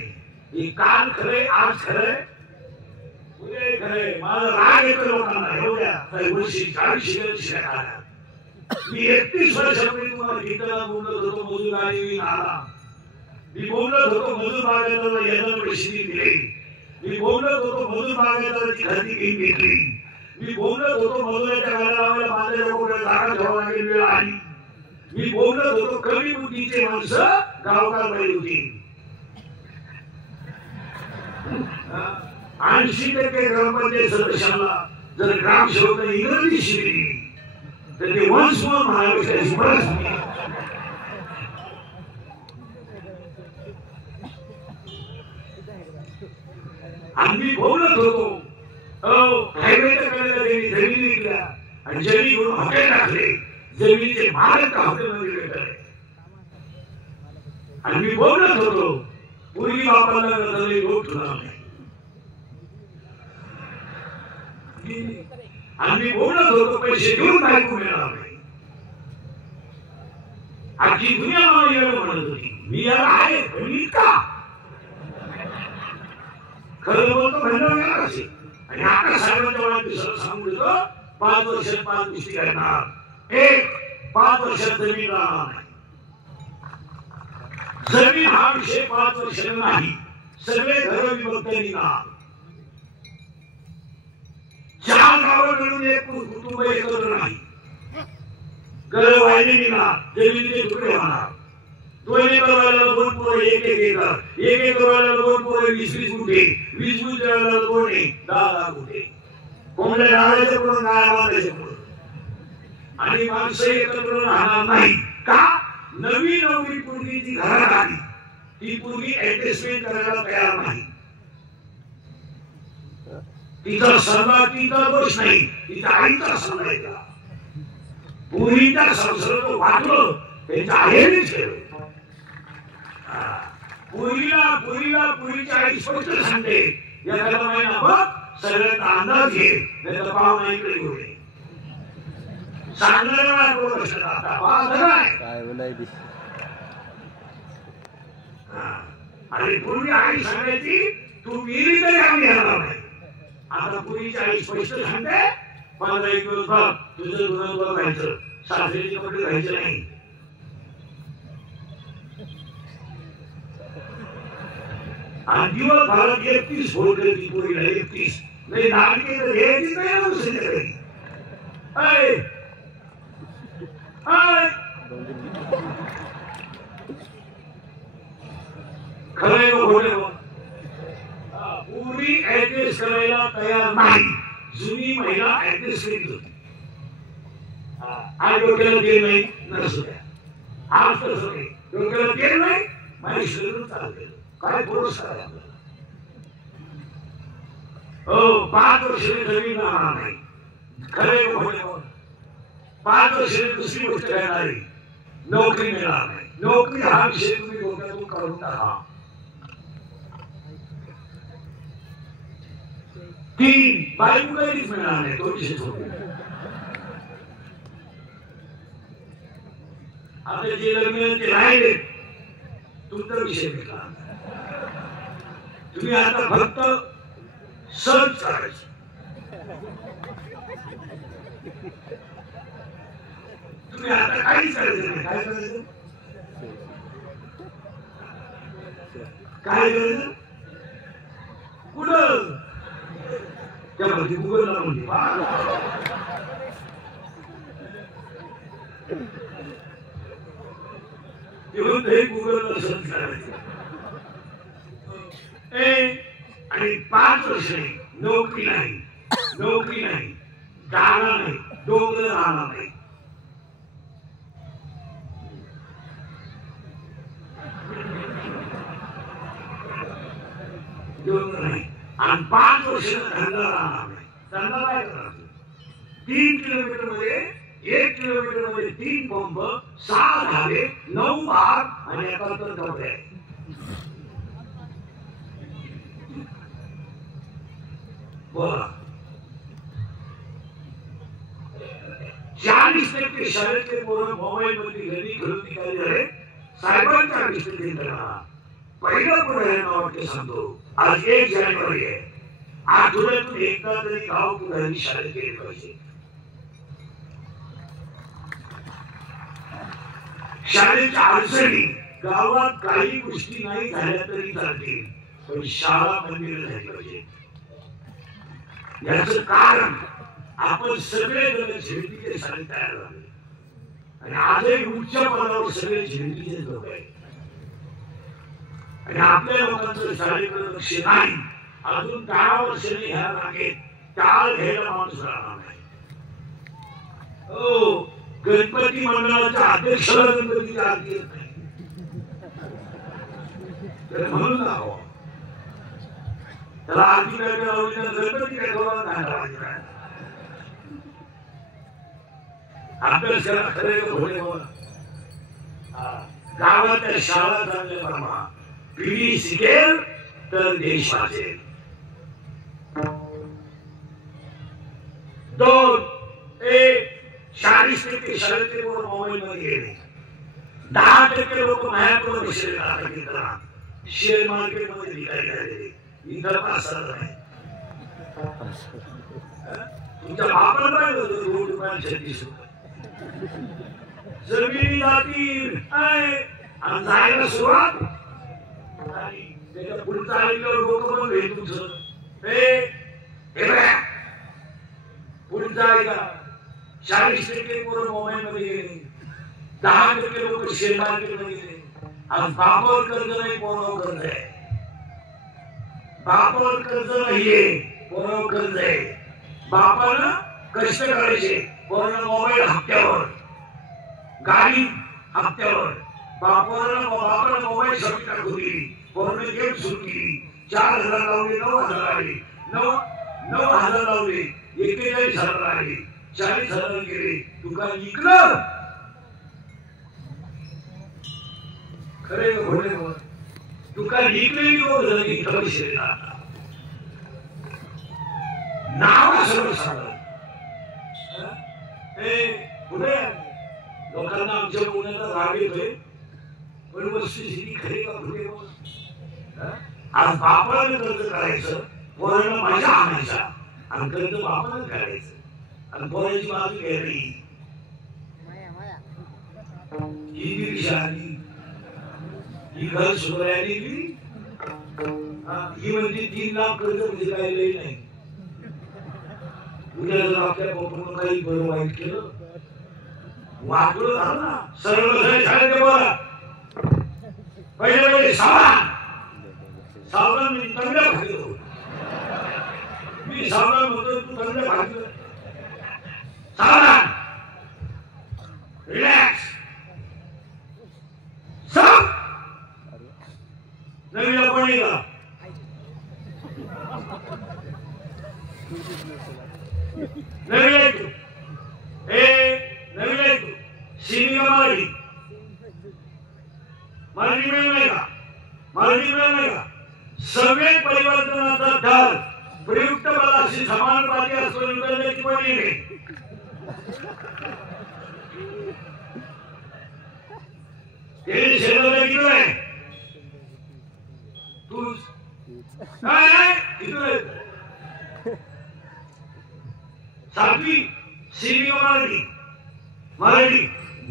हे काल खरंय, आज खरंय, उद्या खरंय. माझा राग येतो लोकांना एवढ्या काही वर्षी 40 आल्या. मी 31 वर्षापूर्वी तुम्हाला गीताला बोलत होतो मजूर गाडी आला. मी बोलत होतो मजूर बागायदाराला याला पैसे दिले. मी बोलत होतो मजूर बागायदाराची खरेदी घेतली. मी बोलत होतो मजुराच्या घराला माझ्या जागा ठेवावं लागेल वेळ आली. मी बोलत होतो कमी बुद्धीचे माणसं गावकार बाई होती. 80% ग्रामपंचायत सदस्यांना जर ग्रामसेवक इंग्रजी शिकली तर ते वंश महाराष्ट्राची परिस्थिती. आम्ही बोलत होतो हायवेच्या कडेला जमिनी विकल्या आणि जमिनी घेऊन हॉटेल टाकले. जमिनीचे मालक हॉटेलमध्ये भेटले. आणि मी बोलत होतो पूर्वी बापाला रोग ठेवणार नाही. आम्ही बोलत होतो पैसे घेऊन बायको मिळणार नाही. आजची दुनिया मला येणं म्हणत होती. मी याला आहे पण इतका खरं बोलतो म्हणणार असे. आणि आता साहेबांच्या वाढदिवसाला सांगू देतो 5 वर्षात 5 गोष्टी करणार. 1 5 वर्षात जमीन राहणार नाही. जमीन हा विषय 5 वर्षाला नाही. सगळे घर विभक्त निघणार. 4 गावं मिळून एक कुटुंब एकत्र नाही. घर वाहिनी निघणार. जमिनीचे तुकडे होणार. 2 एकर वाल्याला 2 पोरं 1 एकर. 1 एकर वाल्याला 2 पोरं 20 गुंठे. 20 गुंठे वाल्याला 2 10 गुंठे. कोंबड्या लावायचं करून गाया बांधायचं करून आणि माणसं एकत्र राहणार नाही का नवी नवरी पूर्वी ती घरात आली ती पूर्वी ऍडजस्टमेंट करायला तयार नाही तिचा सल्ला तिचा दोष नाही तिचा आईचा सल्ला आहे पूर्वीचा संसर्ग वाटलं त्यांच्या आईने ठेवलं पुरीची आई स्पष्ट सांगते एखादा महिना बघ सगळ्याचा अंदाज घे नाही तर पाहुणा इकडे घेऊ नये सांगणारा काय बोलायची आणि पूर्वी आई सांगायची तू गेली तरी आम्ही येणार नाही आता पुरीची आई स्पष्ट सांगते 15 दिवस बघ तुझं गुन्हा व्हायचं सासरीचे कपडे घ्यायचे नाही आणि दिवस भारत 31 फोन करते पुरीला 31 नाही नाटके तर घ्यायची नाही दुसरीकडे खरंय पूर्वी ऍडजस्ट करायला तयार नाही जुनी महिला ऍडजस्ट करीत होती आज डोक्याला तेल नाही नसू द्या आज तसं नाही डोक्याला तेल नाही माझ्या शरीर चालते काय पुरस्कार आहे आपल्याला हो 5 वर्ष जमीन राहणार नाही खरे 5 वर्ष दुसरी गोष्ट करणार नाही नोकरी मिळणार नाही नोकरी हा विषय तुम्ही डोक्यातून काढून टाका 3 बायको कधीच मिळणार नाही तो विषय सोडून आता जे लग्न ते राहिले तुमचा विषय भेटला तुम्ही आता फक्त सर्च करायचं तुम्ही आता काहीच करायचं नाही काय करायचं काय करायचं कुठं त्यामध्ये गुगलला म्हणते गुगलला सर्च करायचं आणि 5 वर्ष नोकरी नाही जाणार नाही डोंगर राहणार नाही डोंगर नाही आणि 5 वर्ष धंदा राहणार नाही धंदा काय करणार 3 किलोमीटर मध्ये 1 किलोमीटर मध्ये 3 पंप 6 धाबे 9 बार आणि 71 कपडे बोला 40% शाळेतले पोरं मोबाईल मध्ये घरी घरून निघाले झाले साहेबांच्या विस्तार पहिलं पुढे वाटते सांगतो आज 1 जानेवारी आहे आठवड्यातून एकदा तरी गाव पुढे शाळेत गेले पाहिजे शाळेच्या अडचणी गावात काही गोष्टी नाही झाल्या तरी चालतील पण शाळा मंदिर झाली पाहिजे याचं कारण आपण सगळे जण झेंडीचे शाळेत तयार झाले आणि आजही उच्च पदावर सगळे झेंडीचे लोक आहेत आणि आपल्या लोकांचं शाळेकडे लक्ष नाही अजून 10 वर्षांनी ह्या रागेत टाळ घ्यायला माणूस राहणार नाही हो गणपती मंडळाच्या अध्यक्षाला गणपतीची आरती येत नाही म्हणून लावा त्याला आरती करायला लावली तर गणपती काय ठेवला नाही अभ्यास करा खरे घोडे गावातल्या शाळा चांगल्या बनवा पिढी शिकेल तर देश वाचेल 2 1 40% शाळेतले पोरं मोबाईल मध्ये गेले 10% लोक माझ्याकडे बसले शेअर मार्केट मध्ये विकायला गेलेले इतर पासाला नाही तुमच्या बापाला पाहिजे होतं 2 रुपयाला 36 रुपये जमिनी जातील आणि जायला सुरुवात आणि त्याच्या पुढचा आलेलं डोकं पण भेट तुमचं पुढचा ऐका 40% पोरं मोबाईल मध्ये गेले 10% लोक शेअर मार्केट मध्ये गेले आज बापावर कर्ज नाही पोरावर कर्ज आहे बापावर कर्ज नाहीये पोरावर कर्ज आहे बापाला कष्ट करायचे, पोरांना मोबाईल हप्त्यावर, गाडी हप्त्यावर, बापाला मोबाईल शॉपिंग टाकून दिली, पोरांना गेम सुरू केली, 4,000 लावले, 9,000 आले, 9,000 लावले, 41,000 आले, 40,000 गेले. तुका इकलं खरे घोडे तुका लिखलेली लोक झाली इथं पैसे नाव सर्व सांगत पुढे लोकांना आमच्या पुण्याला राग येतोय, पण वस्तुस्थिती खरी का पुढे आज बापाला कर्ज करायचं, पोरांना माझ्या आणायचा आणि कर्ज बापाला करायचं आणि पोराची बाजू घ्यायची. ही रिक्षा आली, ही घर सुधारायला गेली, ही म्हणजे 3 लाख कर्ज म्हणजे काय लई नाही. उद्या जर आपल्या बापानं काही बरं वाईट केलं, वाटलं झालं ना, सरळ झालं ते बरं. पहिले सावधान मी चांगल्या भागलो, मी सावधान होतो, तू चांगल्या भागलं. सावधान, रिलॅक्स, सब नवीन कोणी का नवीन सिमिका मराठी मिळणार का? मराठी मिळणार का? सगळे परिवर्तनाचा दर प्रयुक्त बलाशी समानुपाती असल्याची पहिली नाही. ते शेजारला किती आहे तू काय किती सातवी सिमिका मराठी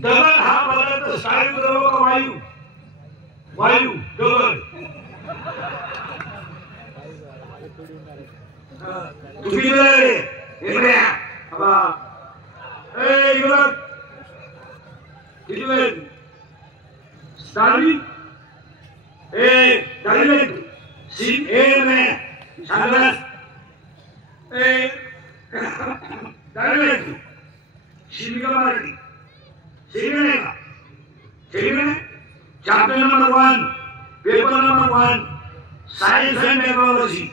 दगड हा पदार्थ स्थायू द्रव का वायू? वायू दगड. तुम्ही शिमिका Marathi chapter number 1 paper number 1 science and technology.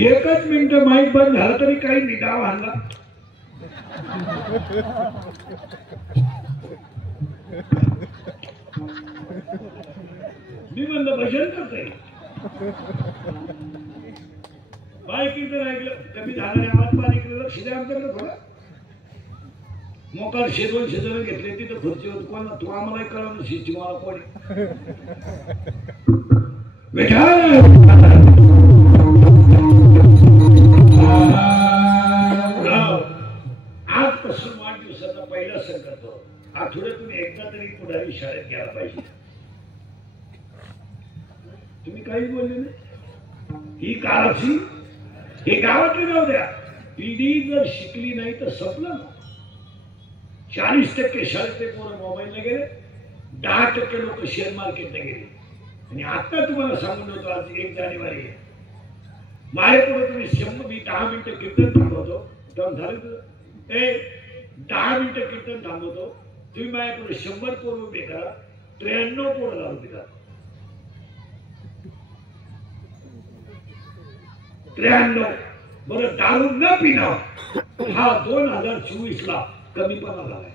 एकच मिनिट माईक बंद झाला तरी काही निडाव आणला. मी म्हणलं भजन करते. बायकीचं ऐकलं कमी झाणाऱ्या आवाज बारीक लक्ष द्या आमच्याकडे थोडं मोकार शेजवून शेजवून घेतले तिथं खुर्चीवर कोण तू आम्हाला कळवलं शिची मला कोणी आजपासून वाढदिवसाचा पहिला संकल्प आठवड्यातून एकदा तरी पुढारी शाळेत घ्यायला पाहिजे. तुम्ही काही बोलले नाही ही काळाची हे गावातली जाऊ द्या पिढी जर शिकली नाही तर संपलं ना. 40% शाळेतले पोरं मोबाईलला गेले 10% लोक शेअर मार्केटला गेले आणि आता तुम्हाला सांगून होतो आज 1 जानेवारी माझ्यापुढे तुम्ही 10 मिनिटं कीर्तन थांबवतो तर झालं ते 10 मिनिटं कीर्तन थांबवतो तुम्ही माझ्यापुढे 100 पोरं उभे करा 93 पोरं लावून दिला 93 बरं दारू न पिणं हा 2024 ला कमीपणा झालाय.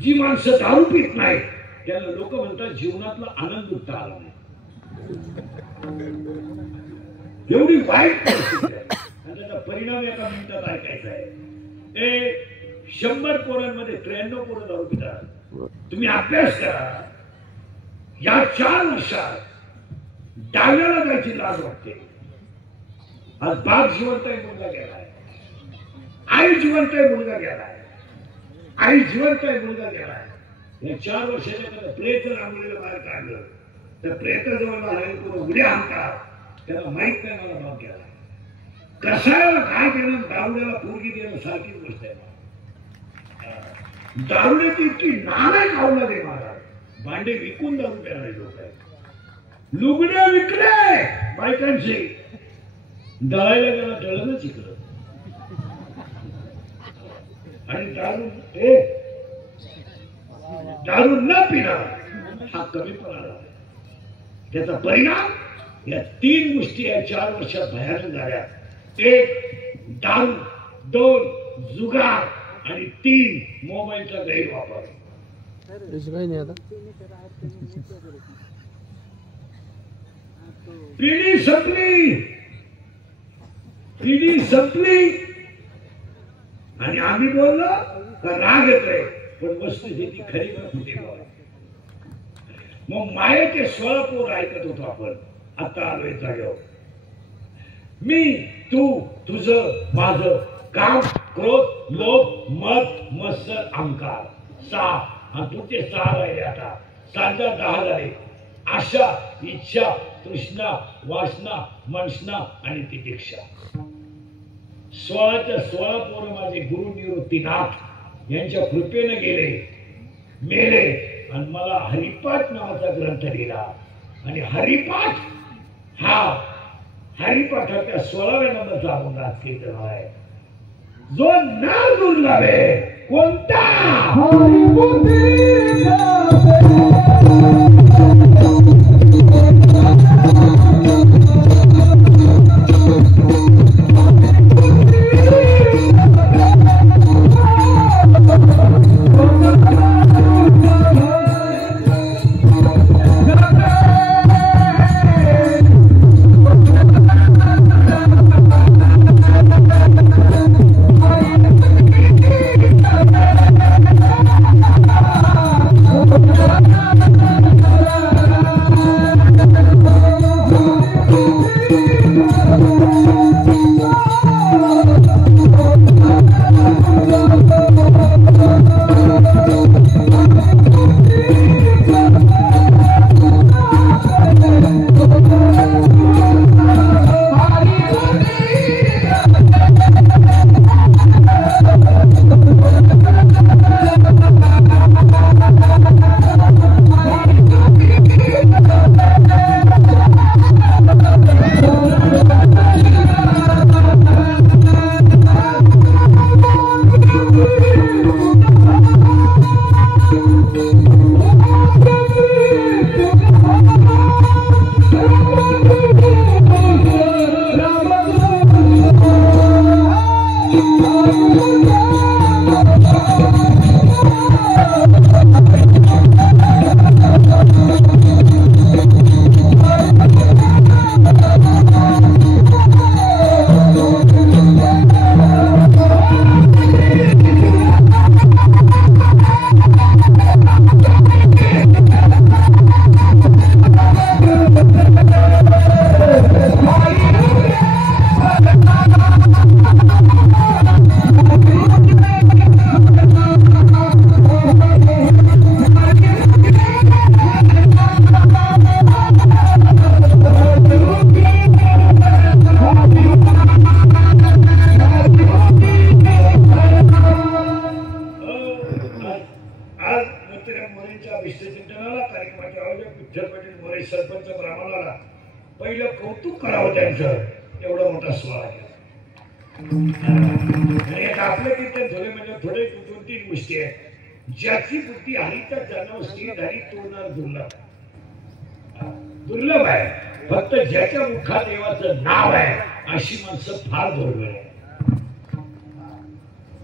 जी माणसं दारू पित नाही त्यांना लोक म्हणतात जीवनातला आनंद लुटता आला नाही. एवढी वाईट परिस्थिती आहे आणि त्याचा परिणाम एका मिनिटात ऐकायचा आहे. 100 पोरांमध्ये 93 पोरं दारू पितात. तुम्ही अभ्यास करा या 4 वर्षात डाव्याला जायची लाज वाटते. आज बाप जिवंत आहे मुलगा गेलाय आई जिवंत आहे मुलगा गेलाय आई जिवंत आहे मुलगा गेलाय या 4 वर्षाच्या प्रेत रांगोळीला बाहेर काढलं तर प्रेताजवळ उड्या आणतात त्याला माहित नाही मला बाप गेला. कसायला काय देणं दारुड्याला पोरगी देणं सारखीच गोष्ट आहे. दारुड्याची इतकी नाणे खाऊला दे महाराज भांडे विकून दारू प्यायला लोक आहेत. लुगड्या विकले बायकांची दळायला गेला दळणच इकडं आणि दारू न पिणं हा कमीपणा झाला. त्याचा परिणाम या 3 गोष्टी या 4 वर्षात भयानक झाल्या. 1 दारू 2 जुगार आणि 3 मोबाईलचा गैरवापर. पिढी संपली आणि आम्ही बोललो का राग येतोय पण वस्तू ही खरी खोटी बोल. मग मायेचे 16 पोर ऐकत होतो आपण आता आलोय जागेवर. मी तू तुझं माझं काम क्रोध लोभ मत मत्सर अहंकार 6 आणि पुढचे 6 राहिले. आता 7 10 झाले. आशा इच्छा तृष्णा वासना मनसना आणि तितिक्षा. 16च्या 16 पोरं माझे गुरु निवृत्तीनाथ यांच्या कृपेने गेले मेले आणि मला हरिपाठ नावाचा ग्रंथ दिला आणि हरिपाठाच्या 16व्या नंबरचा आपण आज कीर्तन आहे. जो नाव दुर्लभे कोणता सरपंच ब्राह्मणाला पहिलं कौतुक करावं त्यांचं, एवढा मोठा सोहळा केला. आणि आता आपल्या तिथे थोडे म्हणजे थोडे 2-3 गोष्टी आहेत. ज्याची बुद्धी हरिता जाणव श्रीधारी तोरणार दुर्लभ आहे. फक्त ज्याच्या मुखात देवाचं नाव आहे अशी माणसं फार दुर्मिळ आहे.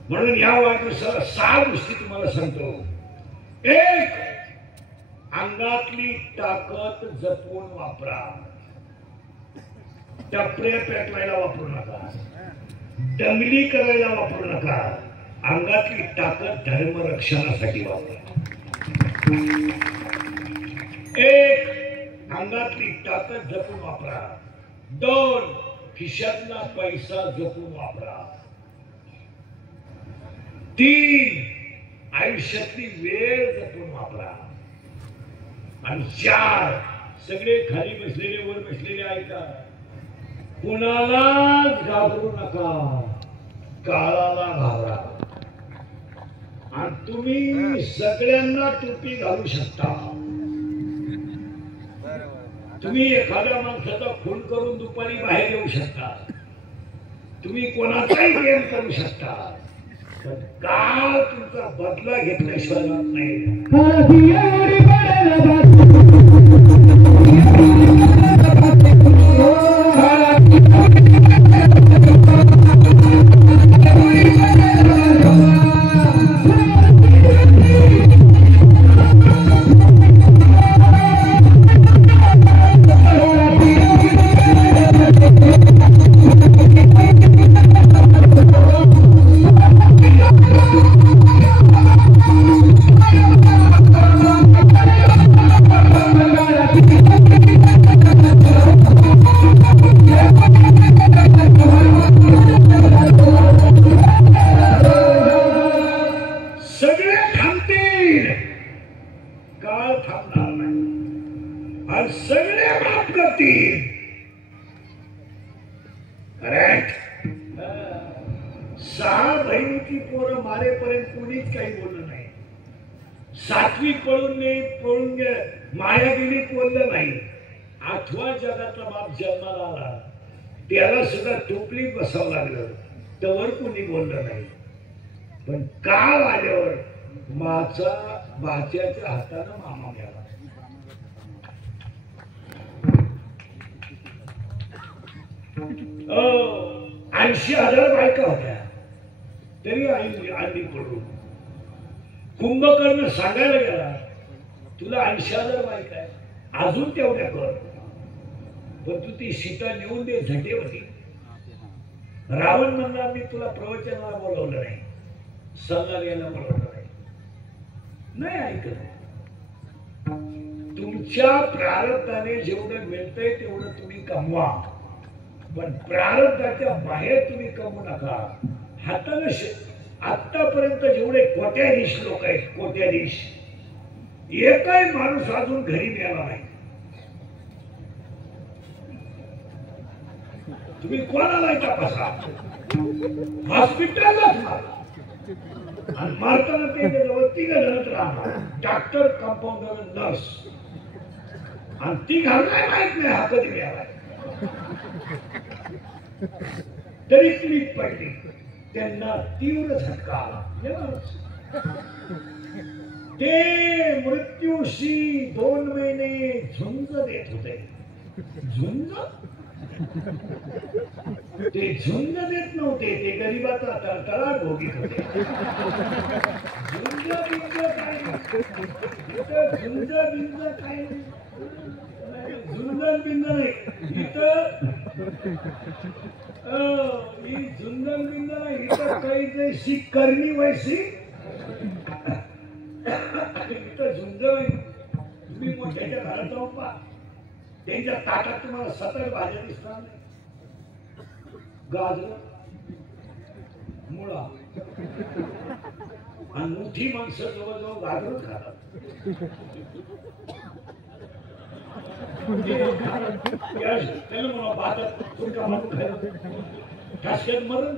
म्हणून या वाढदिवसाला 6 गोष्टी तुम्हाला सांगतो. एक, अंगातली ताकद जपून वापरा. टपऱ्या पेटवायला वापरू नका, दंगली करायला वापरू नका. अंगातली ताकद धर्मरक्षणासाठी वापरा. एक, अंगातली ताकद जपून वापरा. 2, खिशातला पैसा जपून वापरा. 3, आयुष्यातली वेळ जपून वापरा. आणि 4, सगळे खाली बसलेले वर बसलेले ऐका, कुणालाच घाबरू नका, काळाला घाबरा. आणि तुम्ही सगळ्यांना टोपी घालू शकता. तुम्ही एखाद्या माणसाचा खून करून दुपारी बाहेर येऊ शकता. तुम्ही कोणाचाही प्रेम करू शकता. काळ तुमचा बदला घेतल्याशिवाय नाही. त्याला सुद्धा टोपलीत बसावं लागलं, त्यावर कोणी बोललं नाही. पण काळ आल्यावर बाच्याच्या हातानं मामा घ्यावा. 80,000 बायका होत्या तरी आली पडून. कुंभकर्ण सांगायला गेला, तुला 80,000 बायका आहे, अजून तेवढ्या कर. पण तू ती सीता नेऊन दे झटेवरती. रावण म्हणला, मी तुला प्रवचनाला बोलवलं नाही, सल्ला द्यायला बोलवलं नाही ऐकत. तुमच्या प्रारब्धाने जेवढं मिळतंय तेवढं तुम्ही कमवा, पण प्रारब्धाच्या बाहेर तुम्ही कमवू नका. हाताने आतापर्यंत जेवढे कोट्याधीश लोक आहेत, कोट्याधीश, एकही माणूस अजून घरी मिळाला नाही. तुम्ही कोणाला तपासा, हॉस्पिटलला आणि मारताना ते तिघ राहणार, डॉक्टर, कंपाऊंडर, नर्स. आणि ती घालणार माहित नाही हा कधी मिळाला. तरी क्लिक पडली, त्यांना तीव्र झटका आला. ते मृत्यूशी 2 महिने झुंज देत होते. झुंज? ते झुंज देत नव्हते, ते गरीबाचा तळतळा भोगीत होते. झुंज बिंज काय, झुंज बिंज काय, झुंज बिंज नाही इथं. ही झुंज बिंज नाही इथं, काही जैसी करणी वैसी इथं झुंज नाही. तुम्ही मोठ्याच्या घरात जाऊन पहा, त्यांच्या ताटात तुम्हाला 7 भाज्या दिसणार नाही. गाजर, मुळा आणि मोठी माणसं जवळजवळ गाजरच खातात. त्याला मला भातात फुलका मारून खायला ठसक्यात मरण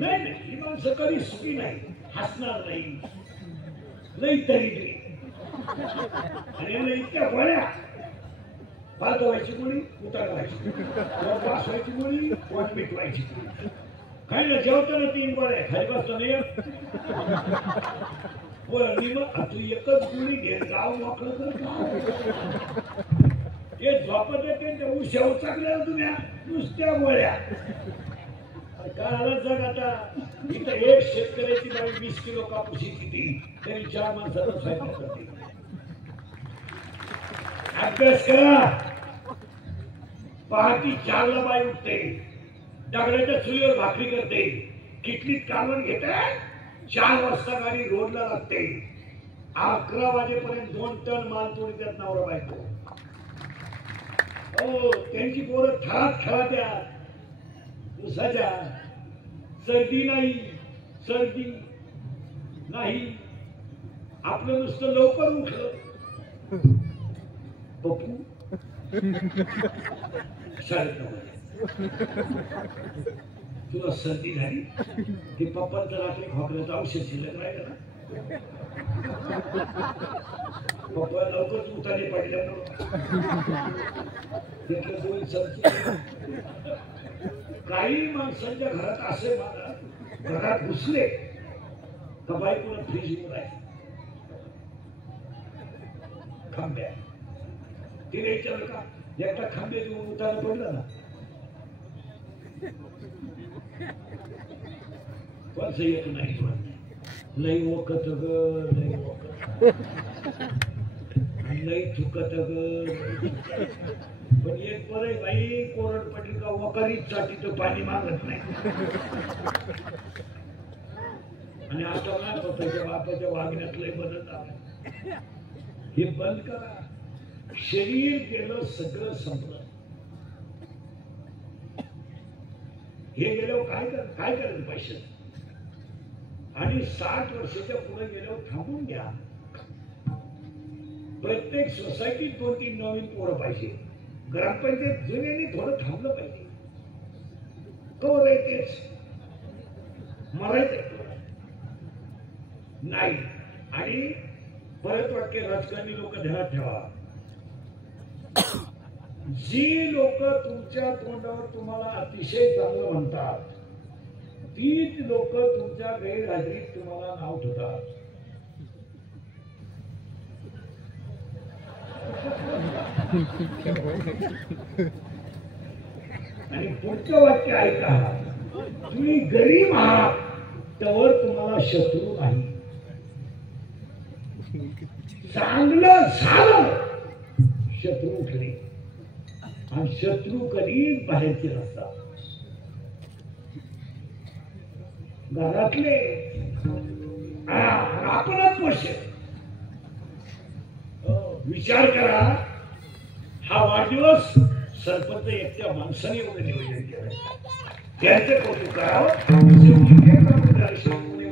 नाही. ही माणसं कधी सुखी नाही, हसणार नाही, नाही तरी आणि याला इतक्या गोळ्या पाच व्हायची गोळी उतार व्हायची पाच व्हायची गोळी पोट मिटवायची काही ना जेवताना 3 गोळ्या खाली बसतो नाही मी मग तू एकच गोळी घे गाव मोकळं कर हे झोपत येते ते उशा उचाकल्या तुम्ही नुसत्या गोळ्या काय आलं जग आता इथं एक शेतकऱ्याची बाई 20 किलो कापूस किती तरी 4 माणसाचा स्वयंपाक करते अभ्यास करा पहाटी 4ला बाई उठते दगडाच्या चुलीवर भाकरी करते किटलीत कालवण घेते 4 वाजता गाडी रोडला लागते 11 वाजेपर्यंत 2 टन माल तोडतात नवरा बायको हो त्यांची पोरं खेळात उसाच्या सर्दी नाही आपलं नुसतं लवकर उठलं पप्पू तुला सर्दी झाली ते पप्पांचं रात्री खोकल्याचं औषध शिल्लक राहिलं ना पप्पा लवकर उठाने पडल्या काही माणसांच्या घरात असे मला घरात घुसले का बायकोला फ्रीज वर आहे खांब्या तिने विचारलं का एकटा खांबे देऊन उतारा पडला ना पण येत नाही लई वखत ग लई चुकत ग पण एक बरं बाई कोरड पडली का वकारीच साठी तर पाणी मागत नाही आणि आता ना स्वतःच्या बापाच्या वागण्यात लय बदल आला हे बंद करा शरीर गेलं सगळं संपलं हे गेल्यावर काय करायचं पैसे आणि 60 वर्षाच्या पुढे गेल्यावर थांबून घ्या प्रत्येक सोसायटीत 2-3 नवीन पोरं पाहिजे ग्रामपंचायत जुन्यांनी थोडं थांबलं पाहिजे कवर आहे तेच मरायचं नाही आणि परत वाक्य राजकारणी लोक ध्यानात ठेवा जी लोक तुमच्या तोंडावर तुम्हाला अतिशय चांगलं म्हणतात तीच लोक तुमच्या गैरहजेरीत तुम्हाला नाव ठेवतात आणि पुढचं वाक्य ऐका तुम्ही गरीब आहात त्यावर तुम्हाला शत्रू नाही चांगलं झालं शत्रू उठले आणि शत्रू कधीच बाहेरचे नसतात घरातले आपणच पोषक विचार करा हा वाढदिवस सरपंच एकट्या माणसाने एवढं नियोजन केलं त्याचं कौतुक करावं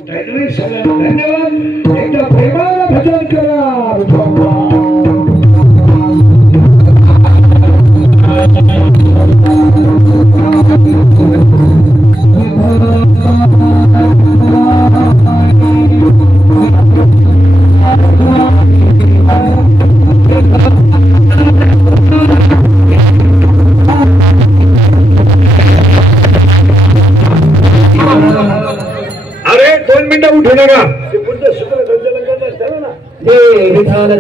उठायचं नाही सगळ्यांना धन्यवाद एकदा प्रेमानं भजन करा उठू नका ते पुढचं शुक्र संचालन करणार चला ना हे विधान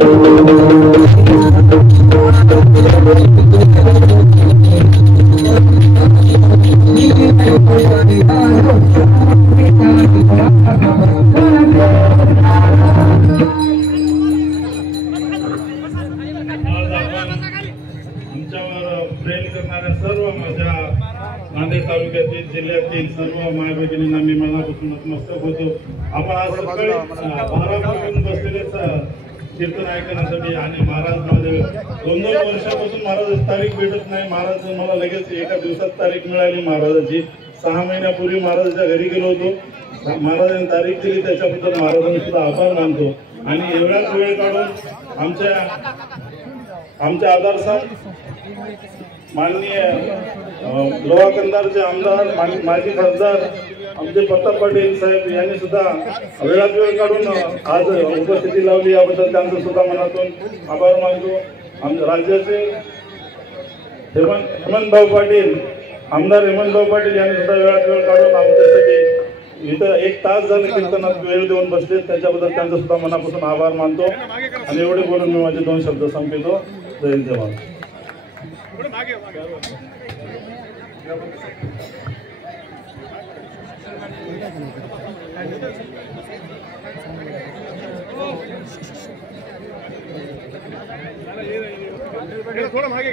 सर्व माझ्या नांदेड तालुक्यातील जिल्ह्यातील सर्व माय भगिनींना मी मनापासून नतमस्तक होतो. आपण आज सकाळी 12 वाजून बसलेले कीर्तन ऐकण्यासाठी आणि महाराज माझे 2-2 वर्षापासून महाराज तारीख भेटत नाही. महाराज मला लगेच एका दिवसात तारीख मिळाली महाराजाची. 6 महिन्यापूर्वी महाराजांच्या घरी गेलो होतो. महाराजांनी तारीख दिली त्याच्याबद्दल महाराजांनी सुद्धा आभार मानतो. आणि एवढाच वेळ काढून आमच्या आधार साहेब माननीय लोहा कंधारचे आमदार माजी खासदार आमचे प्रताप पाटील साहेब यांनी सुद्धा वेळात वेळ काढून आज उपस्थिती लावली, याबद्दल त्यांचं सुद्धा मनातून आभार मानतो. आमच्या राज्याचे हेमंतभाऊ पाटील, आमदार हेमंतभाऊ पाटील यांनी सुद्धा वेळात वेळ काढून आमच्यासाठी इथं 1 तास झाले कीर्तनात वेळ देऊन बसले, त्याच्याबद्दल त्यांचा सुद्धा मनापासून आभार मानतो. आणि एवढे बोलून मी माझे 2 शब्द संपवितो. जय हिंद, जय महाराष्ट्र. थोड़ा भागे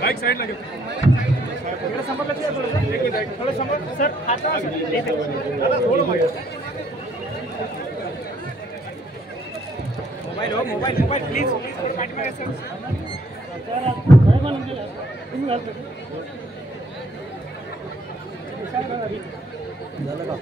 बाइक साइड लगे थोड़ा समझ थोड़ा समझ सर आता थोड़ा मोबाइल प्लीज झालं का